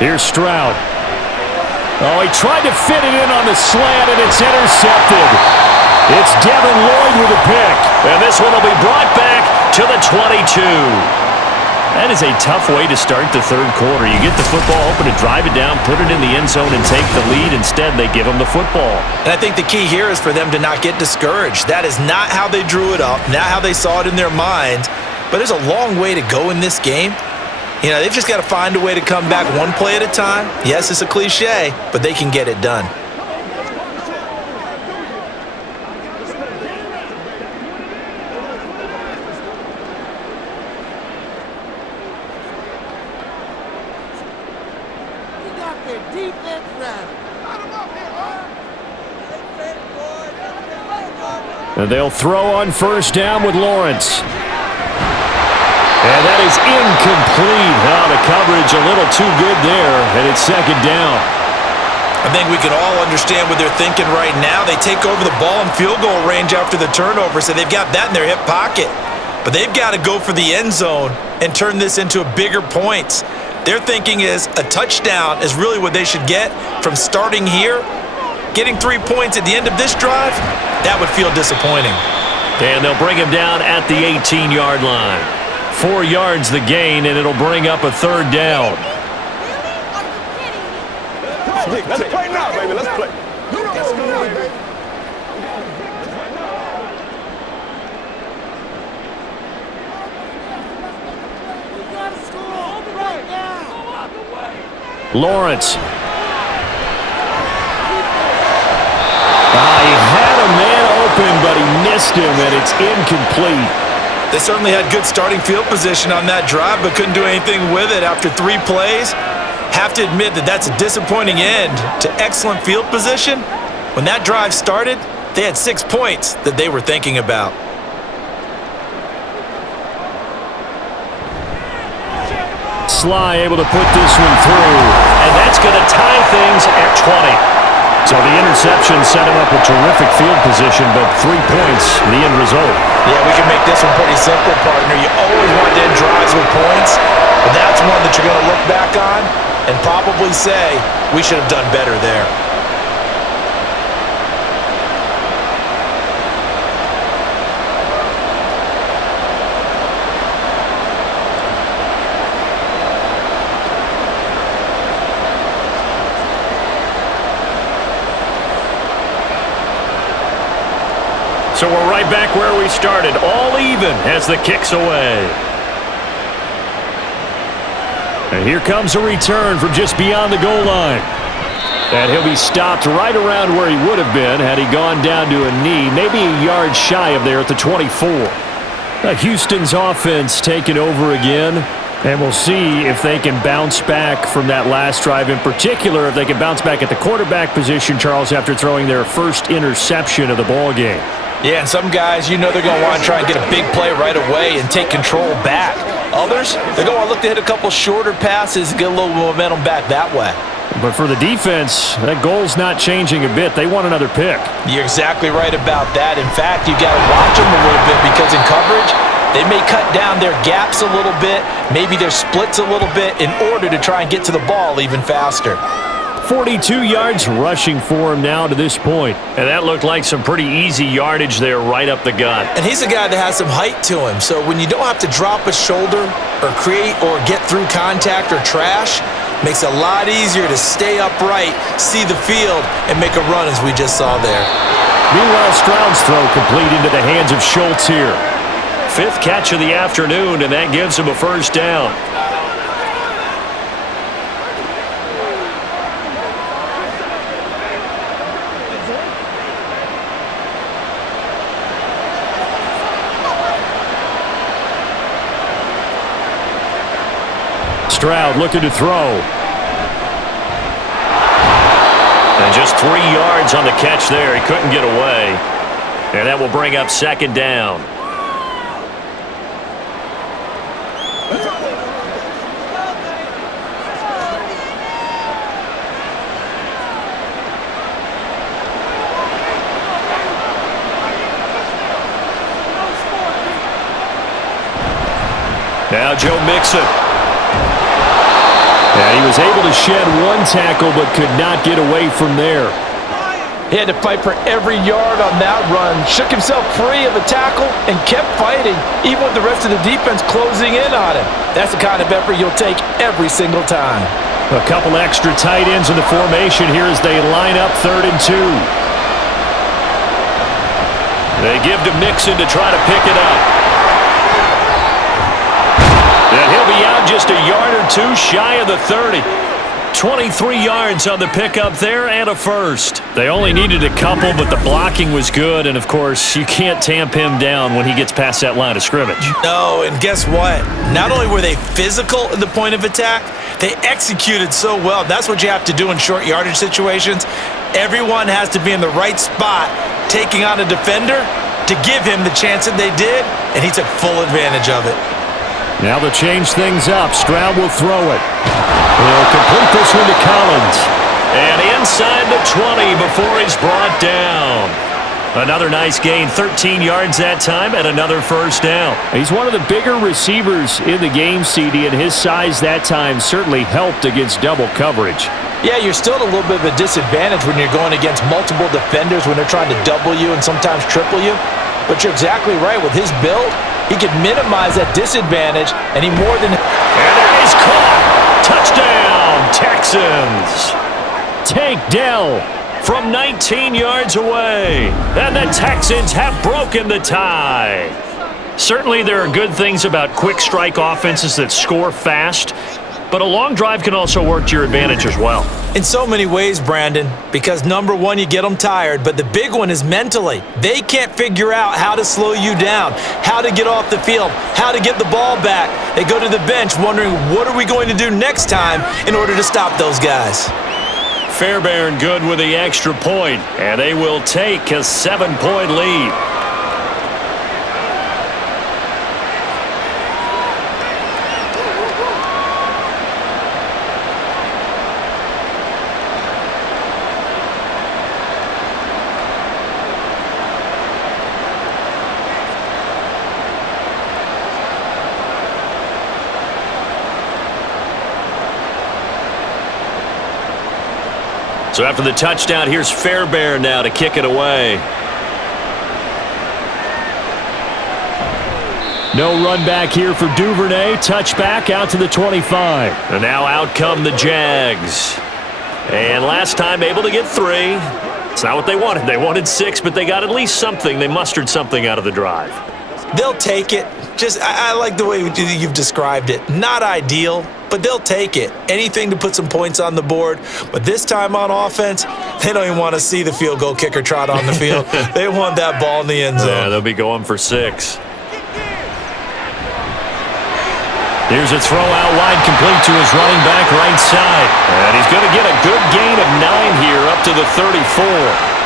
Here's Stroud. Oh, he tried to fit it in on the slant, and it's intercepted. It's Devin Lloyd with a pick. And this one will be brought back to the 22. That is a tough way to start the third quarter. You get the football, hoping to drive it down, put it in the end zone, and take the lead. Instead, they give them the football. And I think the key here is for them to not get discouraged. That is not how they drew it up, not how they saw it in their minds. But there's a long way to go in this game. You know, they've just got to find a way to come back one play at a time. Yes, it's a cliche, but they can get it done. And they'll throw on first down with Lawrence. And that is incomplete. Now the coverage a little too good there, and it's second down. I think we can all understand what they're thinking right now. They take over the ball in field goal range after the turnover, so they've got that in their hip pocket. But they've got to go for the end zone and turn this into bigger points. Their thinking is a touchdown is really what they should get from starting here. Getting 3 points at the end of this drive, that would feel disappointing. And they'll bring him down at the 18-yard line. 4 yards the gain, and it'll bring up a third down. Let's play now, baby. Let's play. Lawrence. He had a man open, but he missed him, and it's incomplete. They certainly had good starting field position on that drive, but couldn't do anything with it after 3 plays. Have to admit that that's a disappointing end to excellent field position. When that drive started, they had 6 points that they were thinking about. Sly able to put this one through, and that's going to tie things at 20. So the interception set him up with terrific field position, but 3 points, the end result. Yeah, we can make this one pretty simple, partner. You always want to end drives with points, but that's one that you're going to look back on and probably say, we should have done better there. So we're right back where we started, all even as the kick's away. And here comes a return from just beyond the goal line. And he'll be stopped right around where he would have been had he gone down to a knee, maybe a yard shy of there at the 24. Houston's offense taking over again. And we'll see if they can bounce back from that last drive, in particular, if they can bounce back at the quarterback position, Charles, after throwing their first interception of the ball game. Yeah, and some guys, you know they're going to want to try and get a big play right away and take control back. Others, they're going to want to look to hit a couple shorter passes and get a little momentum back that way. But for the defense, that goal's not changing a bit. They want another pick. You're exactly right about that. In fact, you got to watch them a little bit because in coverage, they may cut down their gaps a little bit, maybe their splits a little bit in order to try and get to the ball even faster. 42 yards rushing for him now to this point. And that looked like some pretty easy yardage there right up the gut. And he's a guy that has some height to him. So when you don't have to drop a shoulder or create or get through contact or trash, makes it a lot easier to stay upright, see the field, and make a run as we just saw there. Meanwhile, Stroud's throw complete into the hands of Schultz here. 5th catch of the afternoon, and that gives him a first down. Stroud looking to throw. And just 3 yards on the catch there. He couldn't get away. And that will bring up 2nd down. Now Joe Mixon. Yeah, he was able to shed 1 tackle but could not get away from there. He had to fight for every yard on that run, shook himself free of a tackle, and kept fighting, even with the rest of the defense closing in on him. That's the kind of effort you'll take every single time. A couple extra tight ends in the formation here as they line up 3rd and 2. They give to Mixon to try to pick it up. And he'll be out just a yard or 2 shy of the 30. 23 yards on the pickup there and a first. They only needed a couple, but the blocking was good, and of course, you can't tamp him down when he gets past that line of scrimmage. No, and guess what? Not only were they physical at the point of attack, they executed so well. That's what you have to do in short yardage situations. Everyone has to be in the right spot, taking on a defender to give him the chance that they did, and he took full advantage of it. Now they'll change things up. Stroud will throw it. He'll complete this one to Collins. And inside the 20 before he's brought down. Another nice gain, 13 yards that time, and another first down. He's one of the bigger receivers in the game, CD, and his size that time certainly helped against double coverage. Yeah, you're still at a little bit of a disadvantage when you're going against multiple defenders when they're trying to double you and sometimes triple you. But you're exactly right. With his build, he can minimize that disadvantage, and he more than... And there he's caught. Touchdown, Texans. Tank Dell from 19 yards away. And the Texans have broken the tie. Certainly there are good things about quick strike offenses that score fast, but a long drive can also work to your advantage as well. In so many ways, Brandon, because number one, you get them tired, but the big one is mentally. They can't figure out how to slow you down, how to get off the field, how to get the ball back. They go to the bench wondering, what are we going to do next time in order to stop those guys? Fairbairn good with the extra point, and they will take a 7-point lead. So after the touchdown, here's Fairbairn now to kick it away. No run back here for Duvernay. Touchback out to the 25. And now out come the Jags. And last time able to get 3. It's not what they wanted. They wanted 6, but they got at least something. They mustered something out of the drive. They'll take it. I like the way you've described it. Not ideal, but they'll take it. Anything to put some points on the board. But this time on offense, they don't even want to see the field goal kicker trot on the field. They want that ball in the end zone. Yeah, they'll be going for 6. Here's a throw out wide, complete to his running back right side. And he's going to get a good gain of 9 here up to the 34.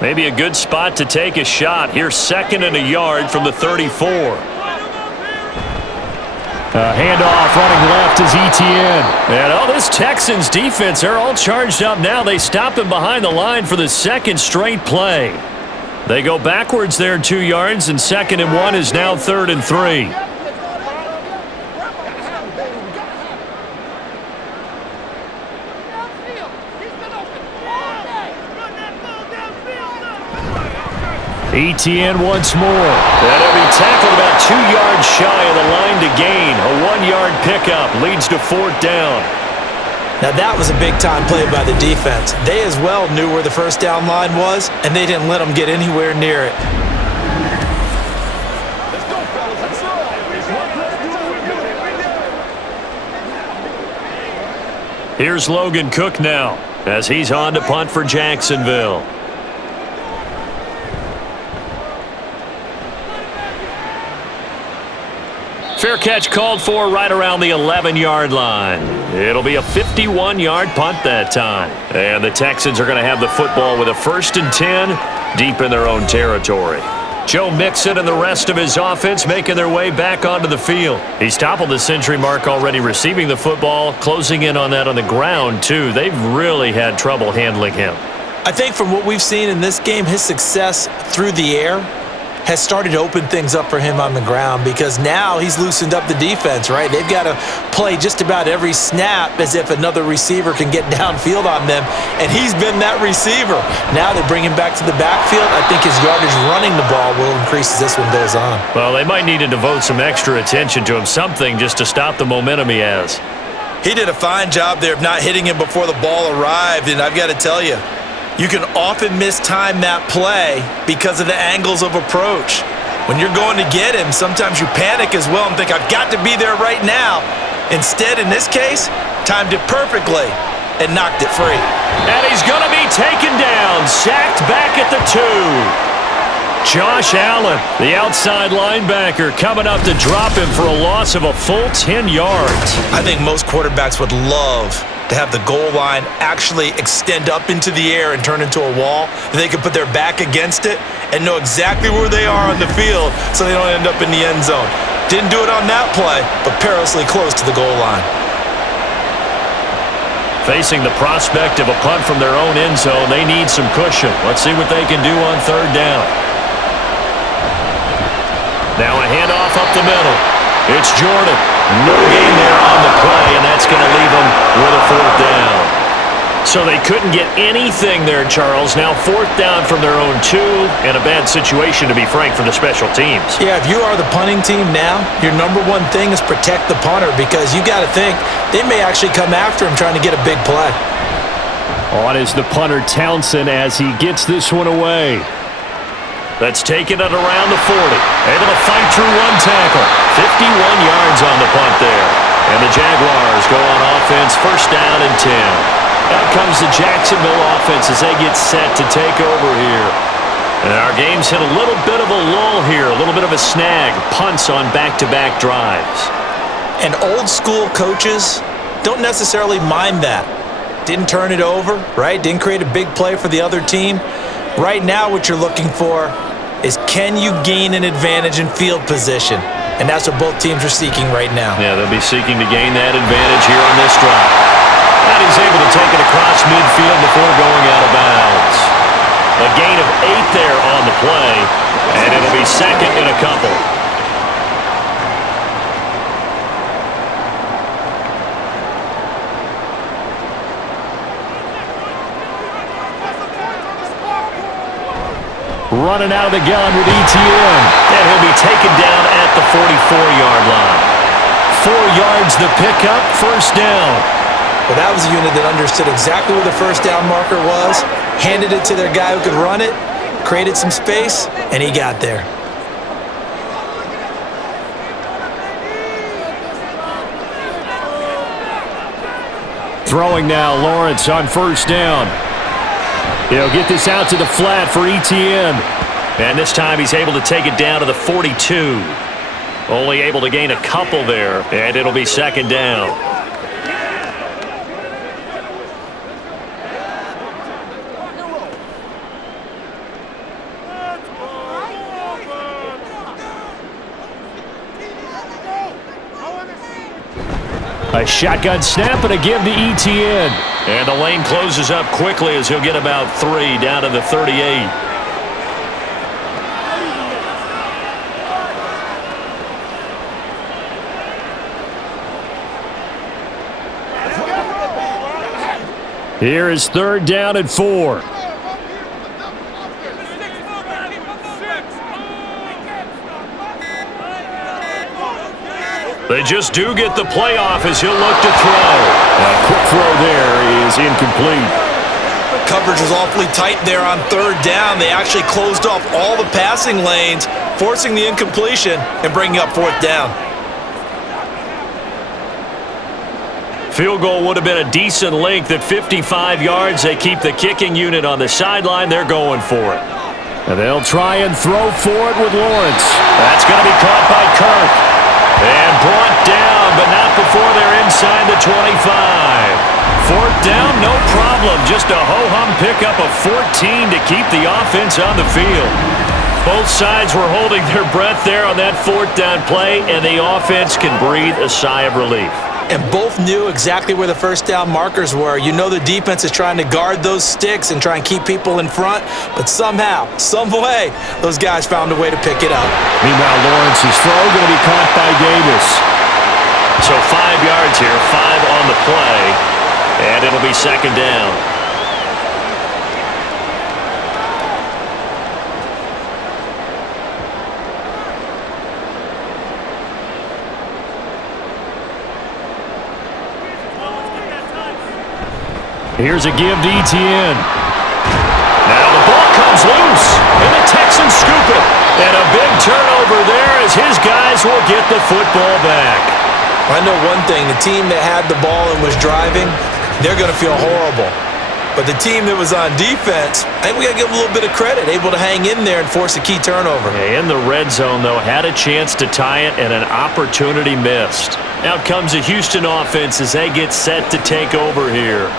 Maybe a good spot to take a shot. Here's 2nd and a yard from the 34. Handoff running left is ETN. And this Texans defense, they're all charged up now. They stop him behind the line for the 2nd straight play. They go backwards there 2 yards, and 2nd and 1 is now 3rd and 3. ETN once more. And he'll be tackled about 2 yards shy of the line to gain. A 1-yard pickup leads to 4th down. Now that was a big-time play by the defense. They as well knew where the first down line was, and they didn't let them get anywhere near it. Let's go, fellas. Let's go. Here's Logan Cook now as he's on to punt for Jacksonville. Fair catch called for right around the 11-yard line. It'll be a 51-yard punt that time. And the Texans are going to have the football with a 1st and 10 deep in their own territory. Joe Mixon and the rest of his offense making their way back onto the field. He's toppled the century mark already receiving the football, closing in on that on the ground, too. They've really had trouble handling him. I think from what we've seen in this game, his success through the air has started to open things up for him on the ground because now he's loosened up the defense, right? They've got to play just about every snap as if another receiver can get downfield on them, and he's been that receiver. Now they bring him back to the backfield. I think his yardage running the ball will increase as this one goes on. Well, they might need to devote some extra attention to him, something just to stop the momentum he has. He did a fine job there of not hitting him before the ball arrived, and I've got to tell you, you can often mistime that play because of the angles of approach. When you're going to get him, sometimes you panic as well and think, I've got to be there right now. Instead, in this case, timed it perfectly and knocked it free. And he's going to be taken down, sacked back at the 2. Josh Allen, the outside linebacker, coming up to drop him for a loss of a full 10 yards. I think most quarterbacks would love to have the goal line actually extend up into the air and turn into a wall. They could put their back against it and know exactly where they are on the field so they don't end up in the end zone. Didn't do it on that play, but perilously close to the goal line. Facing the prospect of a punt from their own end zone, they need some cushion. Let's see what they can do on 3rd down. Now a handoff up the middle. It's Jordan. No gain there on the play, and that's going to leave them with a 4th down. So they couldn't get anything there, Charles. Now 4th down from their own 2, and a bad situation, to be frank, for the special teams. Yeah, if you are the punting team now, your number one thing is protect the punter because you got to think they may actually come after him trying to get a big play. On is the punter Townsend as he gets this one away. That's taken it around the 40. Able to fight through one tackle. 51 yards on the punt there. And the Jaguars go on offense, 1st down and 10. Out comes the Jacksonville offense as they get set to take over here. And our game's hit a little bit of a lull here, a little bit of a snag. Punts on back-to-back drives. And old school coaches don't necessarily mind that. Didn't turn it over, right? Didn't create a big play for the other team. Right now what you're looking for is can you gain an advantage in field position? And that's what both teams are seeking right now. Yeah, they'll be seeking to gain that advantage here on this drive. And he's able to take it across midfield before going out of bounds. A gain of 8 there on the play, and it'll be 2nd and a couple. Running out of the gun with ETN. And he'll be taken down at the 44-yard line. 4 yards the pickup, 1st down. Well, that was a unit that understood exactly where the 1st down marker was, handed it to their guy who could run it, created some space, and he got there. Throwing now, Lawrence on 1st down. He'll get this out to the flat for ETN. And this time he's able to take it down to the 42. Only able to gain a couple there, and it'll be 2nd down. A shotgun snap and a give to ETN. And the lane closes up quickly as he'll get about 3 down to the 38. Here is 3rd down and 4. They just do get the playoff as he'll look to throw. A quick throw there is incomplete. Coverage was awfully tight there on 3rd down. They actually closed off all the passing lanes, forcing the incompletion and bringing up 4th down. Field goal would have been a decent length at 55 yards. They keep the kicking unit on the sideline. They're going for it. And they'll try and throw for it with Lawrence. That's going to be caught by Kirk. And brought down, but not before they're inside the 25. 4th down, no problem. Just a ho-hum pickup of 14 to keep the offense on the field. Both sides were holding their breath there on that 4th down play, and the offense can breathe a sigh of relief. And both knew exactly where the 1st down markers were. You know the defense is trying to guard those sticks and try and keep people in front, but somehow, some way, those guys found a way to pick it up. Meanwhile, Lawrence's throw going to be caught by Davis. So 5 yards here, 5 on the play, and it'll be 2nd down. Here's a give to Etienne. Now the ball comes loose, and the Texans scoop it. And a big turnover there as his guys will get the football back. I know one thing, the team that had the ball and was driving, they're going to feel horrible. But the team that was on defense, I think we got to give them a little bit of credit, able to hang in there and force a key turnover. In the red zone, though, had a chance to tie it and an opportunity missed. Out comes the Houston offense as they get set to take over here.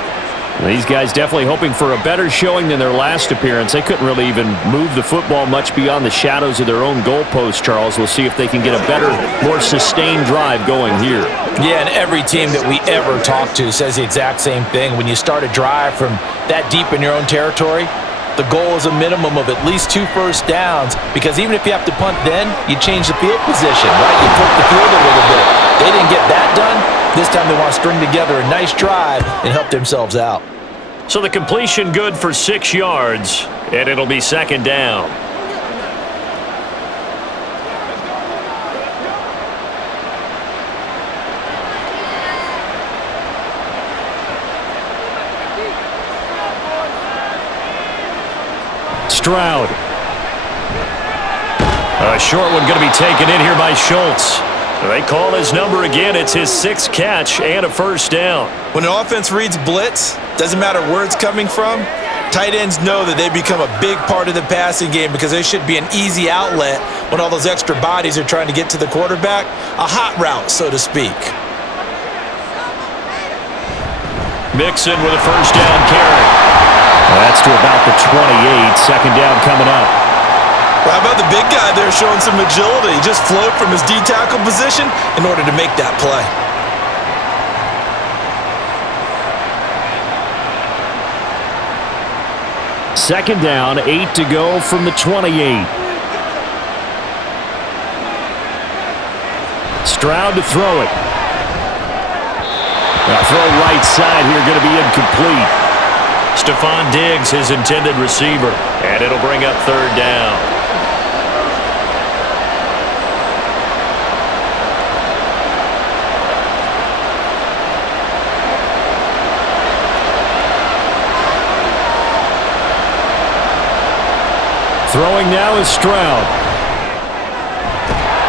These guys definitely hoping for a better showing than their last appearance. They couldn't really even move the football much beyond the shadows of their own goalpost, Charles. We'll see if they can get a better, more sustained drive going here. Yeah, and every team that we ever talk to says the exact same thing. When you start a drive from that deep in your own territory, the goal is a minimum of at least 2 first downs, because even if you have to punt then, you change the field position, right? You flip the field a little bit. They didn't get that done. This time they want to string together a nice drive and help themselves out. So the completion good for 6 yards, and it'll be 2nd down. Stroud. A short one going to be taken in here by Schultz. They call his number again. It's his 6th catch and a 1st down. When an offense reads blitz, doesn't matter where it's coming from, tight ends know that they become a big part of the passing game because they should be an easy outlet when all those extra bodies are trying to get to the quarterback. A hot route, so to speak. Mixon with a 1st down carry. That's to about the 28. 2nd down coming up. Well, how about the big guy there showing some agility? He just flowed from his D-tackle position in order to make that play. Second down, 8 to go from the 28. Stroud to throw it. Now throw right side here, going to be incomplete. Stephon Diggs, his intended receiver, and it'll bring up 3rd down. Throwing now is Stroud.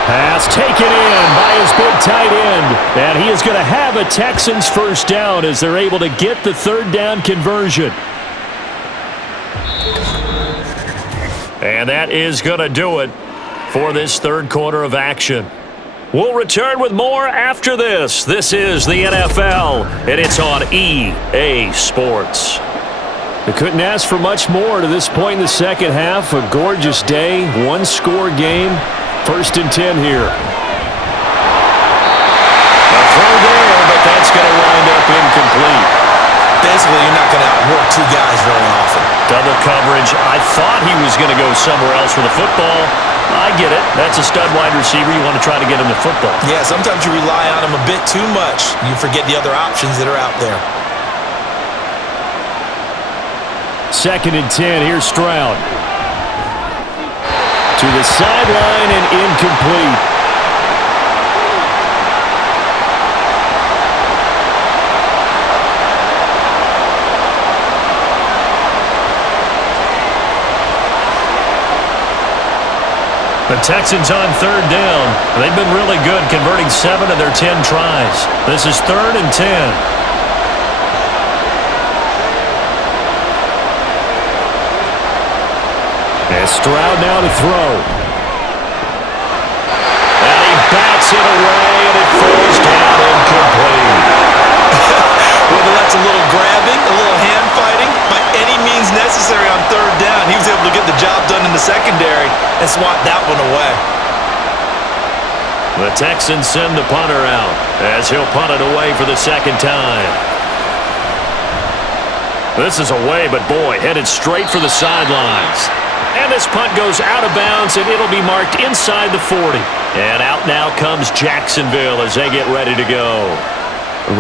Pass taken in by his big tight end. And he is going to have a Texans 1st down as they're able to get the 3rd down conversion. And that is going to do it for this 3rd quarter of action. We'll return with more after this. This is the NFL, and it's on EA Sports. They couldn't ask for much more to this point in the second half. A gorgeous day, 1-score game. 1st and 10 here. A throw there, but that's going to wind up incomplete. Basically, you're not going to outwork 2 guys very often. Double coverage. I thought he was going to go somewhere else with the football. I get it. That's a stud wide receiver. You want to try to get him the football. Yeah, sometimes you rely on him a bit too much. You forget the other options that are out there. 2nd and 10. Here's Stroud. To the sideline and incomplete. The Texans on 3rd down. They've been really good, converting 7 of their 10 tries. This is 3rd and 10. And Stroud now to throw. And he bats it away, and it falls down incomplete. Whether that's a little grabbing, a little hand fighting, by any means necessary on 3rd down, he was able to get the job done in the secondary and swat that one away. The Texans send the punter out as he'll punt it away for the 2nd time. This is away, but boy, headed straight for the sidelines. And this punt goes out of bounds, and it'll be marked inside the 40. And out now comes Jacksonville as they get ready to go.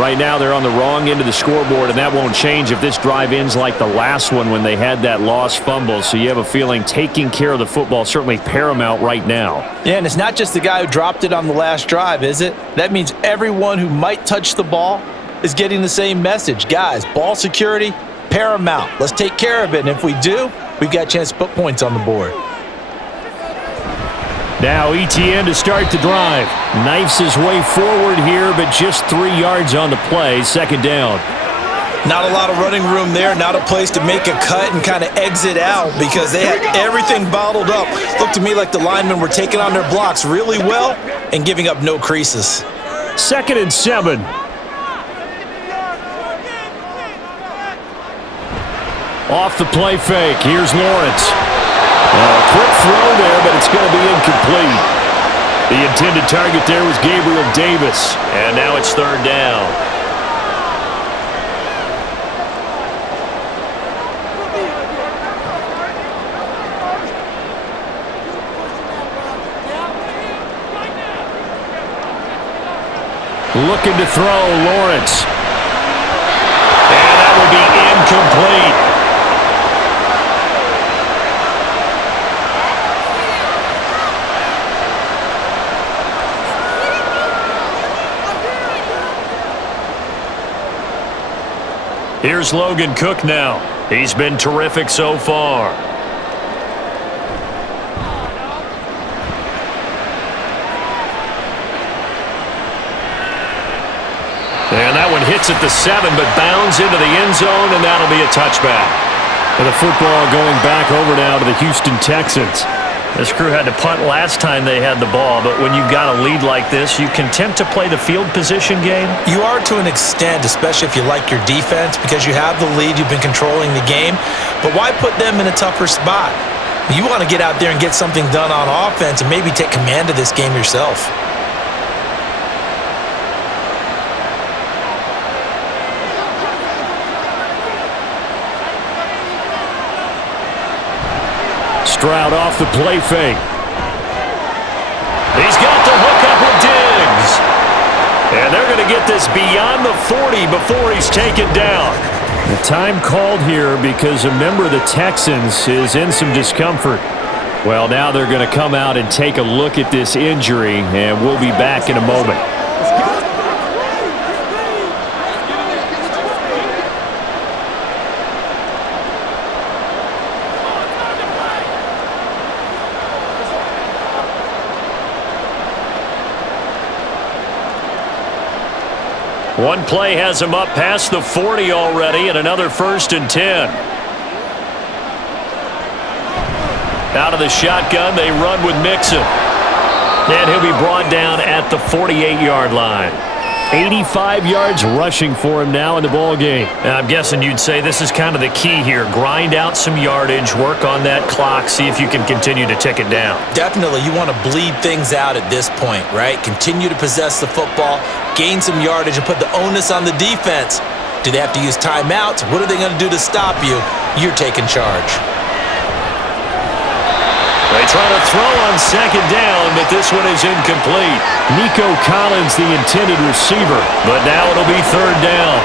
Right now, they're on the wrong end of the scoreboard, and that won't change if this drive ends like the last one when they had that lost fumble. So you have a feeling taking care of the football is certainly paramount right now. Yeah, and it's not just the guy who dropped it on the last drive, is it? That means everyone who might touch the ball is getting the same message. Guys, ball security, paramount. Let's take care of it, and if we do, we've got a chance to put points on the board. Now ETN to start the drive. Knifes his way forward here, but just 3 yards on the play. 2nd down. Not a lot of running room there. Not a place to make a cut and kind of exit out because they had everything bottled up. Looked to me like the linemen were taking on their blocks really well and giving up no creases. 2nd and 7. Off the play fake. Here's Lawrence. Quick throw there, but it's going to be incomplete. The intended target there was Gabriel Davis. And now it's 3rd down. Looking to throw, Lawrence. And that will be incomplete. Here's Logan Cook now. He's been terrific so far. And that one hits at the 7, but bounds into the end zone, and that'll be a touchback. And the football going back over now to the Houston Texans. This crew had to punt last time they had the ball, but when you've got a lead like this, you content to play the field position game? You are to an extent, especially if you like your defense, because you have the lead, you've been controlling the game. But why put them in a tougher spot? You want to get out there and get something done on offense and maybe take command of this game yourself. Stroud off the play fake. He's got the hook up with Diggs. And they're going to get this beyond the 40 before he's taken down. The time called here because a member of the Texans is in some discomfort. Well, now they're going to come out and take a look at this injury, and we'll be back in a moment. One play has him up past the 40 already, and another 1st and 10. Out of the shotgun, they run with Mixon. And he'll be brought down at the 48-yard line. 85 yards rushing for him now in the ball game. Now, I'm guessing you'd say this is kind of the key here. Grind out some yardage, work on that clock, see if you can continue to tick it down. Definitely, you want to bleed things out at this point, right? Continue to possess the football, gain some yardage, and put the onus on the defense. Do they have to use timeouts? What are they going to do to stop you? You're taking charge. They try to throw on 2nd down, but this one is incomplete. Nico Collins, the intended receiver. But now it'll be 3rd down.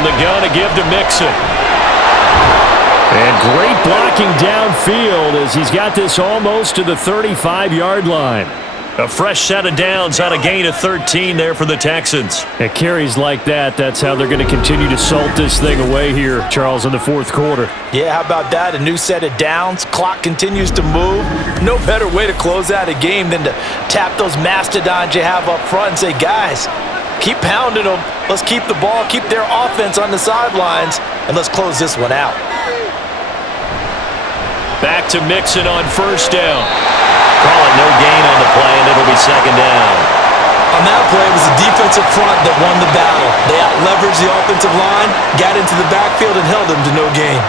From the gun to give to Mixon. And great blocking downfield as he's got this almost to the 35-yard line. A fresh set of downs on a gain of 13 there for the Texans. At carries like that, that's how they're going to continue to salt this thing away here, Charles, in the fourth quarter. Yeah, how about that? A new set of downs. Clock continues to move. No better way to close out a game than to tap those mastodons you have up front and say, guys, keep pounding them. Let's keep the ball, keep their offense on the sidelines, and let's close this one out. Back to Mixon on first down. Call it no gain on the play, and it'll be second down. On that play, it was the defensive front that won the battle. They out-leveraged the offensive line, got into the backfield, and held them to no gain.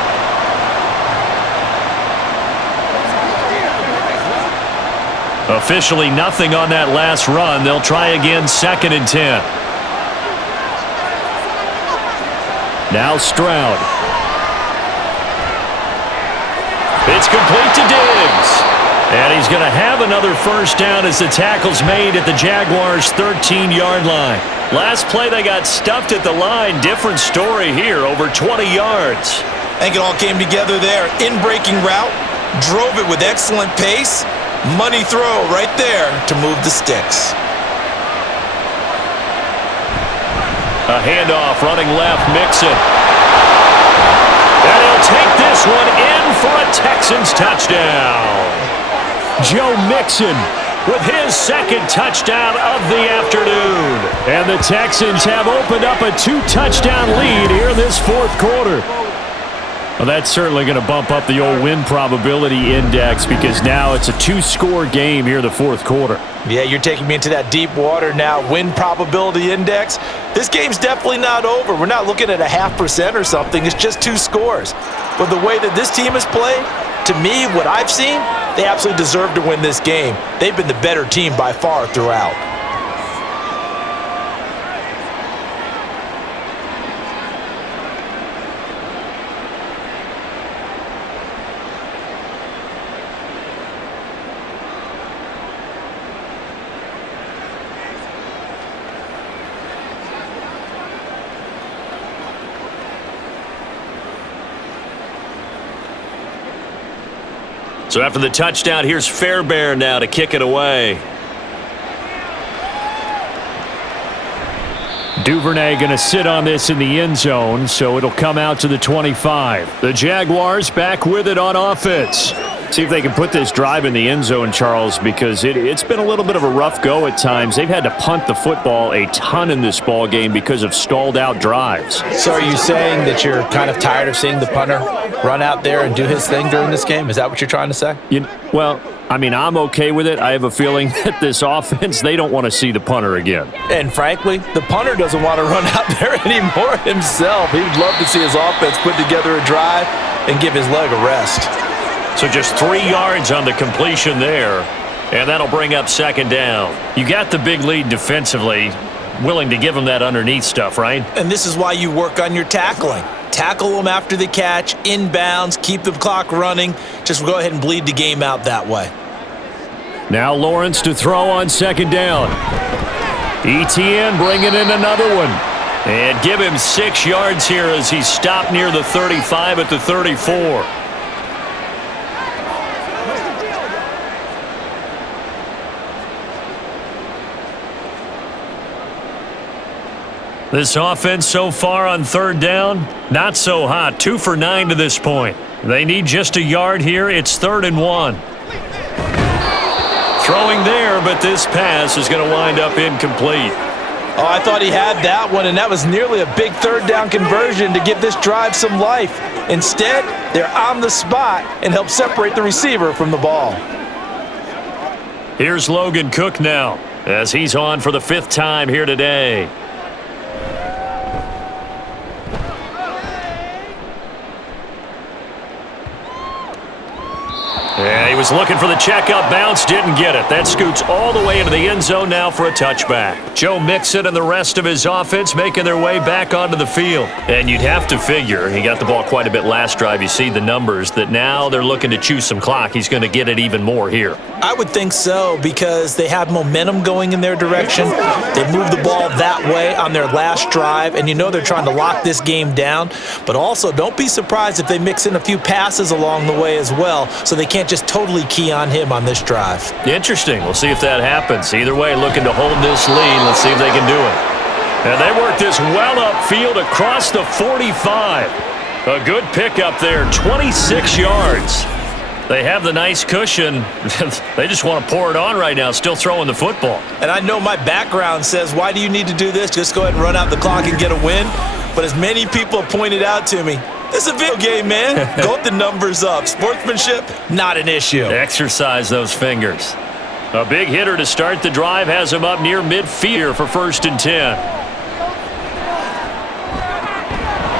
Officially nothing on that last run. They'll try again, 2nd and 10. Now Stroud. It's complete to Diggs. And he's going to have another first down as the tackle's made at the Jaguars' 13-yard line. Last play, they got stuffed at the line. Different story here, over 20 yards. I think it all came together there. In-breaking route, drove it with excellent pace. Money throw right there to move the sticks. A handoff, running left, Mixon. And he'll take this one in for a Texans touchdown. Joe Mixon with his second touchdown of the afternoon. And the Texans have opened up a 2-touchdown lead here in this fourth quarter. Well, that's certainly going to bump up the old win probability index because now it's a 2-score game here in the fourth quarter. Yeah, you're taking me into that deep water now. Win probability index. This game's definitely not over. We're not looking at a 0.5% or something. It's just 2 scores. But the way that this team has played, to me, what I've seen, they absolutely deserve to win this game. They've been the better team by far throughout. So after the touchdown, here's Fairbairn now to kick it away. Duvernay going to sit on this in the end zone, so it'll come out to the 25. The Jaguars back with it on offense. See if they can put this drive in the end zone, Charles, because it's been a little bit of a rough go at times. They've had to punt the football a ton in this ball game because of stalled out drives. So are you saying that you're kind of tired of seeing the punter run out there and do his thing during this game? Is that what you're trying to say? Well, I mean, I'm okay with it. I have a feeling that this offense, they don't want to see the punter again. And frankly, the punter doesn't want to run out there anymore himself. He'd love to see his offense put together a drive and give his leg a rest. So just 3 yards on the completion there, and that'll bring up second down. You got the big lead defensively, willing to give them that underneath stuff, right? And this is why you work on your tackling. Tackle them after the catch, inbounds, keep the clock running. Just go ahead and bleed the game out that way. Now Lawrence to throw on second down. ETN bringing in another one. And give him 6 yards here as he's stopped near the 35 at the 34. This offense so far on third down, not so hot. 2 for 9 to this point. They need just a yard here. It's 3rd and 1. Throwing there, but this pass is going to wind up incomplete. Oh, I thought he had that one, and that was nearly a big third down conversion to give this drive some life. Instead, they're on the spot and help separate the receiver from the ball. Here's Logan Cook now as he's on for the 5th time here today. was looking for the checkup bounce, didn't get it. That scoots all the way into the end zone now for a touchback. Joe Mixon and the rest of his offense making their way back onto the field. And you'd have to figure, he got the ball quite a bit last drive. You see the numbers, that now they're looking to chew some clock. He's going to get it even more here. I would think so, because they have momentum going in their direction. They moved the ball that way on their last drive, and you know they're trying to lock this game down. But also, don't be surprised if they mix in a few passes along the way as well, so they can't just totally key on him on this drive. Interesting. We'll see if that happens. Either way, looking to hold this lead. Let's see if they can do it. And they work this well upfield across the 45. A good pickup there, 26 yards. They have the nice cushion. They just want to pour it on right now, still throwing the football. And I know my background says, why do you need to do this? Just go ahead and run out the clock and get a win. But as many people have pointed out to me, this is a video game, man. Go up the numbers up. Sportsmanship, not an issue. Exercise those fingers. A big hitter to start the drive has him up near midfield for 1st and 10.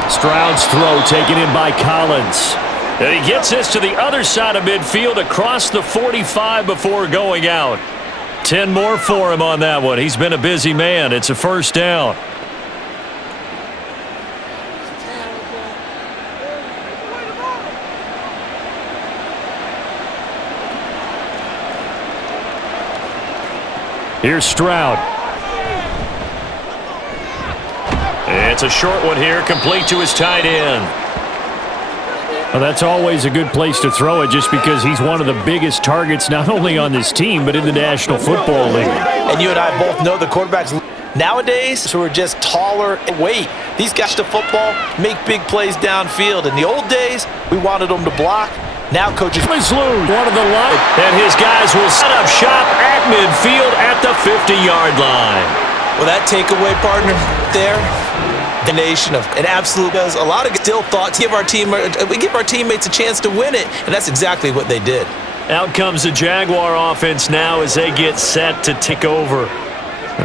Stroud's throw taken in by Collins. And he gets this to the other side of midfield across the 45 before going out. 10 more for him on that one. He's been a busy man. It's a 1st down. Here's Stroud. It's a short one here, complete to his tight end. Well, that's always a good place to throw it, just because he's one of the biggest targets not only on this team but in the National Football League. And you and I both know the quarterbacks nowadays who are just taller and weight. These guys to football make big plays downfield. In the old days, we wanted them to block. Now coaches lose one of the line, and his guys will set up shop at midfield at the 50-yard line. Well, that takeaway, partner, there, the nation of an absolute does a lot of still thought to we give our teammates a chance to win it, and that's exactly what they did. Out comes the Jaguar offense now as they get set to take over.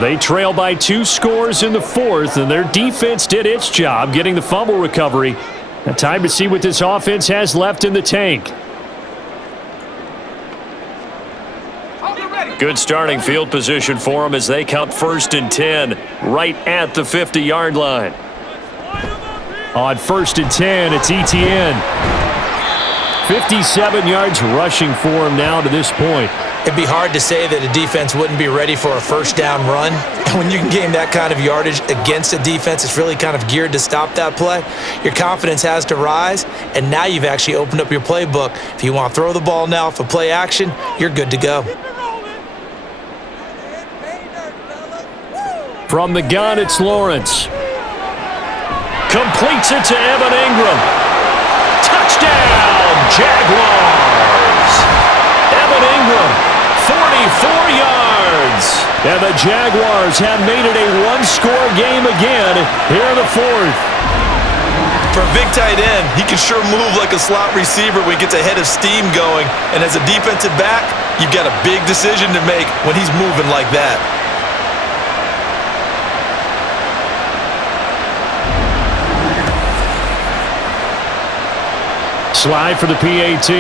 They trail by 2 scores in the 4th, and their defense did its job getting the fumble recovery. Now time to see what this offense has left in the tank. Good starting field position for them as they count 1st and 10 right at the 50-yard line. On 1st and 10, it's Etienne. 57 yards rushing for him now to this point. It'd be hard to say that a defense wouldn't be ready for a 1st down run. And when you can gain that kind of yardage against a defense that's really kind of geared to stop that play, your confidence has to rise, and now you've actually opened up your playbook. If you want to throw the ball now for play action, you're good to go. From the gun, it's Lawrence. Completes it to Evan Ingram. Touchdown, Jaguars! Evan Ingram, 44 yards. And the Jaguars have made it a 1-score game again here in the 4th. For a big tight end, he can sure move like a slot receiver when he gets a head of steam going. And as a defensive back, you've got a big decision to make when he's moving like that. Slide for the PAT.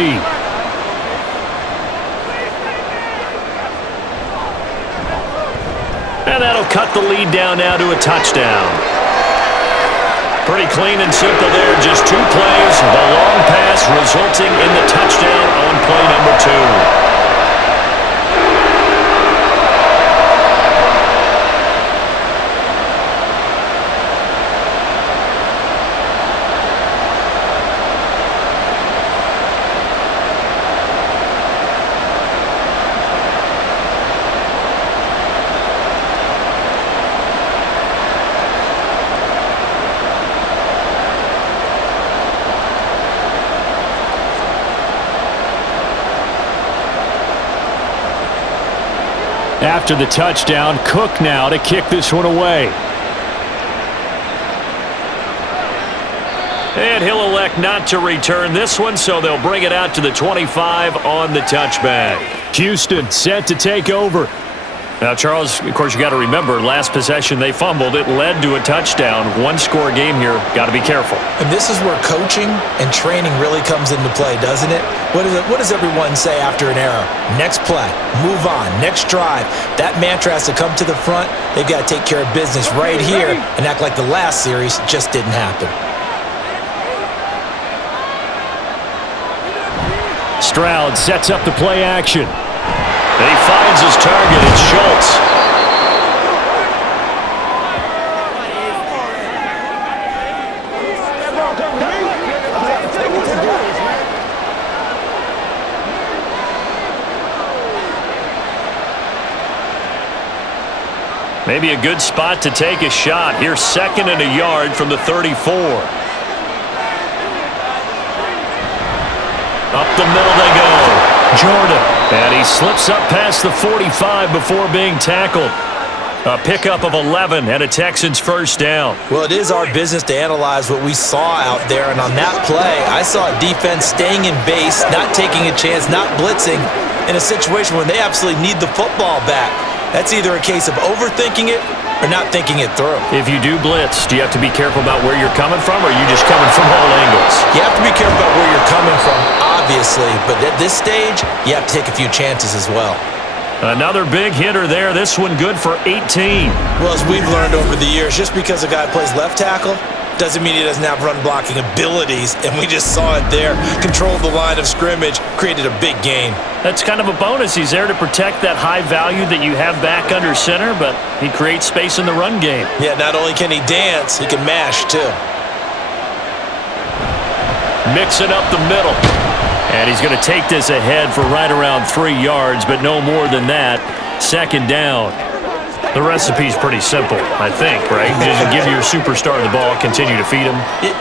And that'll cut the lead down now to a touchdown. Pretty clean and simple there, just 2 plays. The long pass resulting in the touchdown on play number 2. After the touchdown, Cook now to kick this one away. And he'll elect not to return this one, so they'll bring it out to the 25 on the touchback. Houston set to take over. Now, Charles, of course, you got to remember, last possession they fumbled. It led to a touchdown. One-score game here. Got to be careful. And this is where coaching and training really comes into play, doesn't it? What does everyone say after an error? Next play, move on, next drive. That mantra has to come to the front. They've got to take care of business right here and act like the last series just didn't happen. Stroud sets up the play action. And he finds his target. It's Schultz. Maybe a good spot to take a shot. Here's 2nd and a yard from the 34. Up the middle they go. Jordan. And he slips up past the 45 before being tackled. A pickup of 11 and a Texans first down. Well, it is our business to analyze what we saw out there, and on that play, I saw a defense staying in base, not taking a chance, not blitzing, in a situation where they absolutely need the football back. That's either a case of overthinking it or not thinking it through. If you do blitz, do you have to be careful about where you're coming from, or are you just coming from all angles? You have to be careful about where you're coming from, obviously, but at this stage, you have to take a few chances as well. Another big hitter there. This one good for 18. Well, as we've learned over the years, just because a guy plays left tackle doesn't mean he doesn't have run-blocking abilities, and we just saw it there. Controlled the line of scrimmage, created a big gain. That's kind of a bonus. He's there to protect that high value that you have back under center, but he creates space in the run game. Yeah, not only can he dance, he can mash, too. Mixing up the middle. And he's going to take this ahead for right around 3 yards, but no more than that. 2nd down. The recipe's pretty simple, I think, right? Just give your superstar the ball, continue to feed him.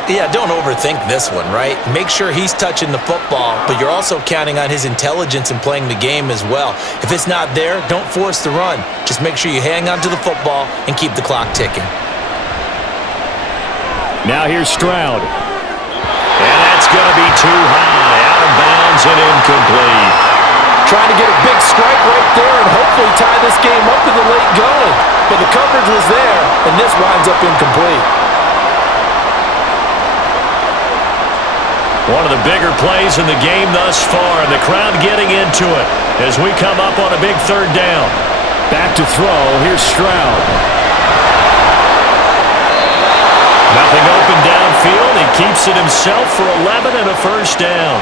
Yeah, don't overthink this one, right? Make sure he's touching the football, but you're also counting on his intelligence in playing the game as well. If it's not there, don't force the run. Just make sure you hang on to the football and keep the clock ticking. Now here's Stroud. And that's going to be too high. Out of bounds and incomplete. Trying to get a big strike right there and hopefully tie this game up in the late going. But the coverage was there, and this winds up incomplete. One of the bigger plays in the game thus far, and the crowd getting into it as we come up on a big 3rd down. Back to throw. Here's Stroud. Nothing open downfield. He keeps it himself for 11 and a first down.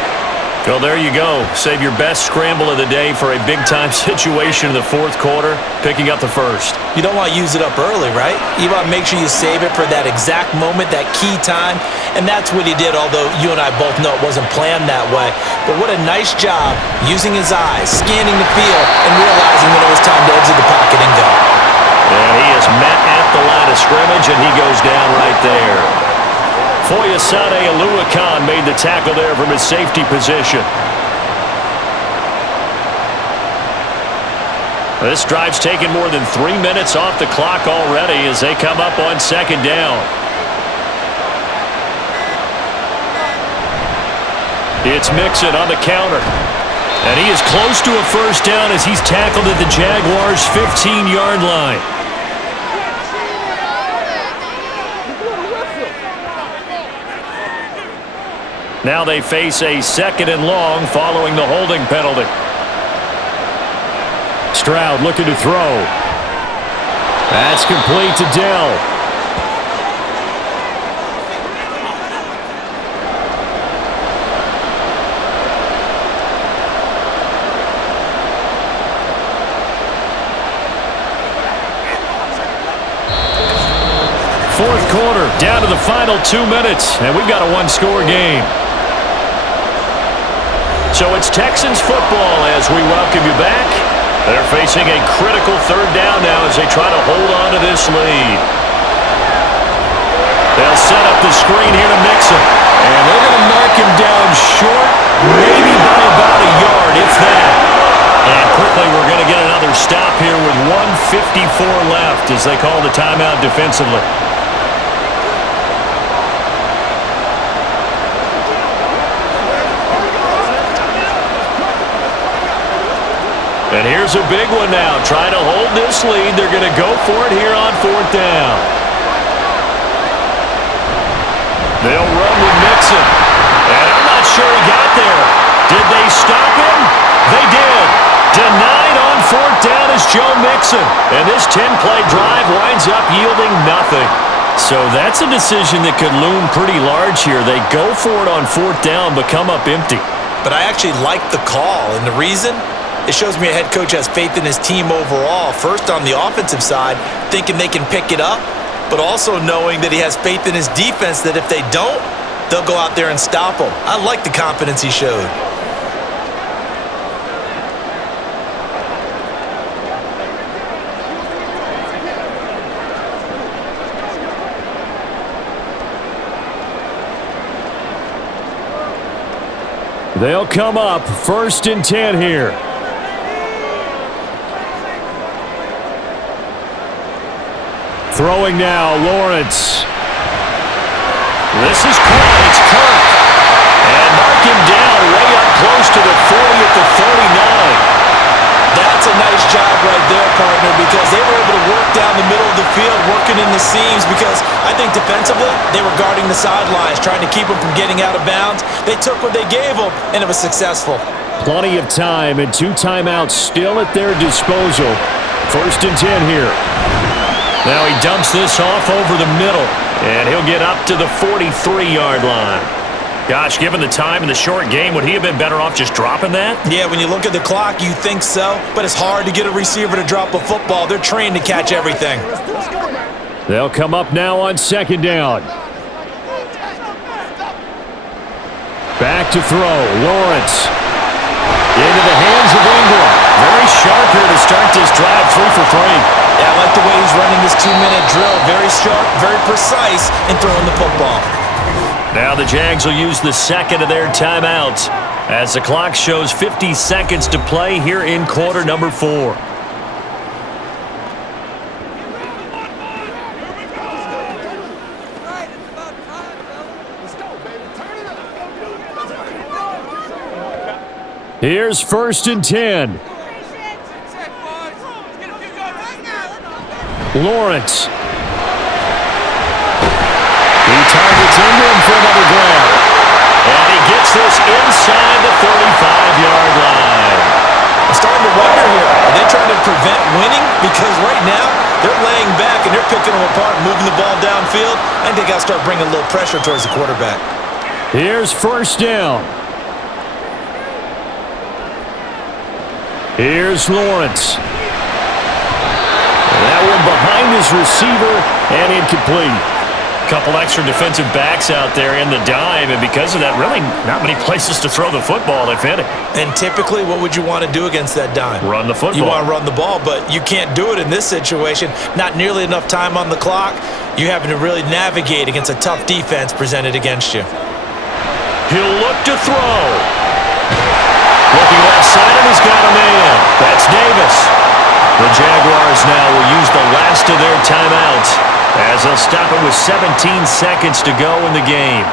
Well, there you go. Save your best scramble of the day for a big-time situation in the 4th quarter, picking up the first. You don't want to use it up early, right? You want to make sure you save it for that exact moment, that key time, and that's what he did, although you and I both know it wasn't planned that way. But what a nice job using his eyes, scanning the field, and realizing when it was time to exit the pocket and go. And he is met at the line of scrimmage, and he goes down right there. Foyesade Oluwakan made the tackle there from his safety position. This drive's taken more than 3 minutes off the clock already as they come up on 2nd down. It's Mixon on the counter. And he is close to a first down as he's tackled at the Jaguars' 15-yard line. Now they face a 2nd and long following the holding penalty. Stroud looking to throw. That's complete to Dell. Fourth quarter, down to the final 2 minutes, and we've got a one-score game. So it's Texans football as we welcome you back. They're facing a critical 3rd down now as they try to hold on to this lead. They'll set up the screen here to Mixon. And they're going to mark him down short, maybe by about a yard, if that. And quickly we're going to get another stop here with 1:54 left as they call the timeout defensively. And here's a big one now. Trying to hold this lead. They're going to go for it here on 4th down. They'll run with Mixon. And I'm not sure he got there. Did they stop him? They did. Denied on 4th down is Joe Mixon. And this 10-play drive winds up yielding nothing. So that's a decision that could loom pretty large here. They go for it on 4th down, but come up empty. But I actually like the call, and the reason? It shows me a head coach has faith in his team overall. First, on the offensive side, thinking they can pick it up, but also knowing that he has faith in his defense that if they don't, they'll go out there and stop them. I like the confidence he showed. They'll come up 1st and 10 here. Throwing now, Lawrence. This is caught. It's Kirk. And mark him down way up close to the 40 at the 39. That's a nice job right there, partner, because they were able to work down the middle of the field, working in the seams, because I think defensively, they were guarding the sidelines, trying to keep them from getting out of bounds. They took what they gave them, and it was successful. Plenty of time and 2 timeouts still at their disposal. 1st and 10 here. Now he dumps this off over the middle, and he'll get up to the 43-yard line. Gosh, given the time in the short game, would he have been better off just dropping that? Yeah, when you look at the clock, you think so, but it's hard to get a receiver to drop a football. They're trained to catch everything. They'll come up now on 2nd down. Back to throw, Lawrence. Into the hands of Ingram. Very sharp here to start this drive, 3 for 3. Yeah, I like the way he's running this 2-minute drill. Very sharp, very precise in throwing the football. Now the Jags will use the 2nd of their timeouts as the clock shows 50 seconds to play here in quarter number 4. Here's 1st and 10. Lawrence. He targets Ingram for another grab. And he gets this inside the 35-yard line. I'm starting to wonder here, are they trying to prevent winning? Because right now, they're laying back and they're picking them apart, moving the ball downfield. I think they got to start bringing a little pressure towards the quarterback. Here's 1st down. Here's Lawrence. That one behind his receiver and incomplete. Couple extra defensive backs out there in the dime, and because of that, really not many places to throw the football, if any. And typically, what would you want to do against that dime? Run the football. You want to run the ball, but you can't do it in this situation. Not nearly enough time on the clock. You're having to really navigate against a tough defense presented against you. He'll look to throw. Looking left side, and he's got a man. That's Davis. The Jaguars now will use the last of their timeouts as they'll stop it with 17 seconds to go in the game.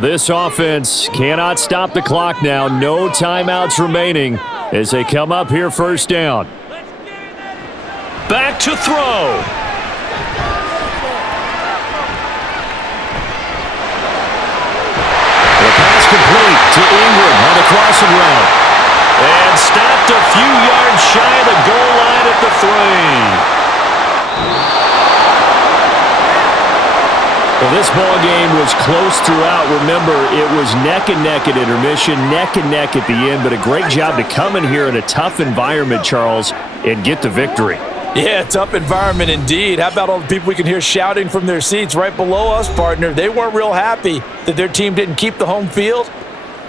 This offense cannot stop the clock now. No timeouts remaining as they come up here 1st down. Back to throw. The pass complete to Ingram on the crossing route. And stopped a few yards shy of the goal line at the 3. Well, this ball game was close throughout. Remember, it was neck and neck at intermission, neck and neck at the end, but a great job to come in here in a tough environment, Charles, and get the victory. Yeah, tough environment indeed. How about all the people we can hear shouting from their seats right below us, partner? They weren't real happy that their team didn't keep the home field.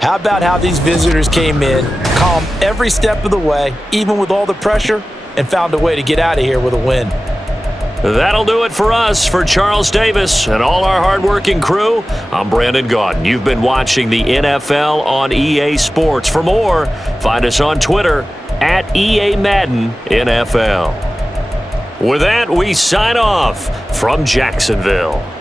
How about how these visitors came in, calm every step of the way, even with all the pressure, and found a way to get out of here with a win. That'll do it for us. For Charles Davis and all our hardworking crew, I'm Brandon Gaudin. You've been watching the NFL on EA Sports. For more, find us on Twitter @EA Madden NFL. With that, we sign off from Jacksonville.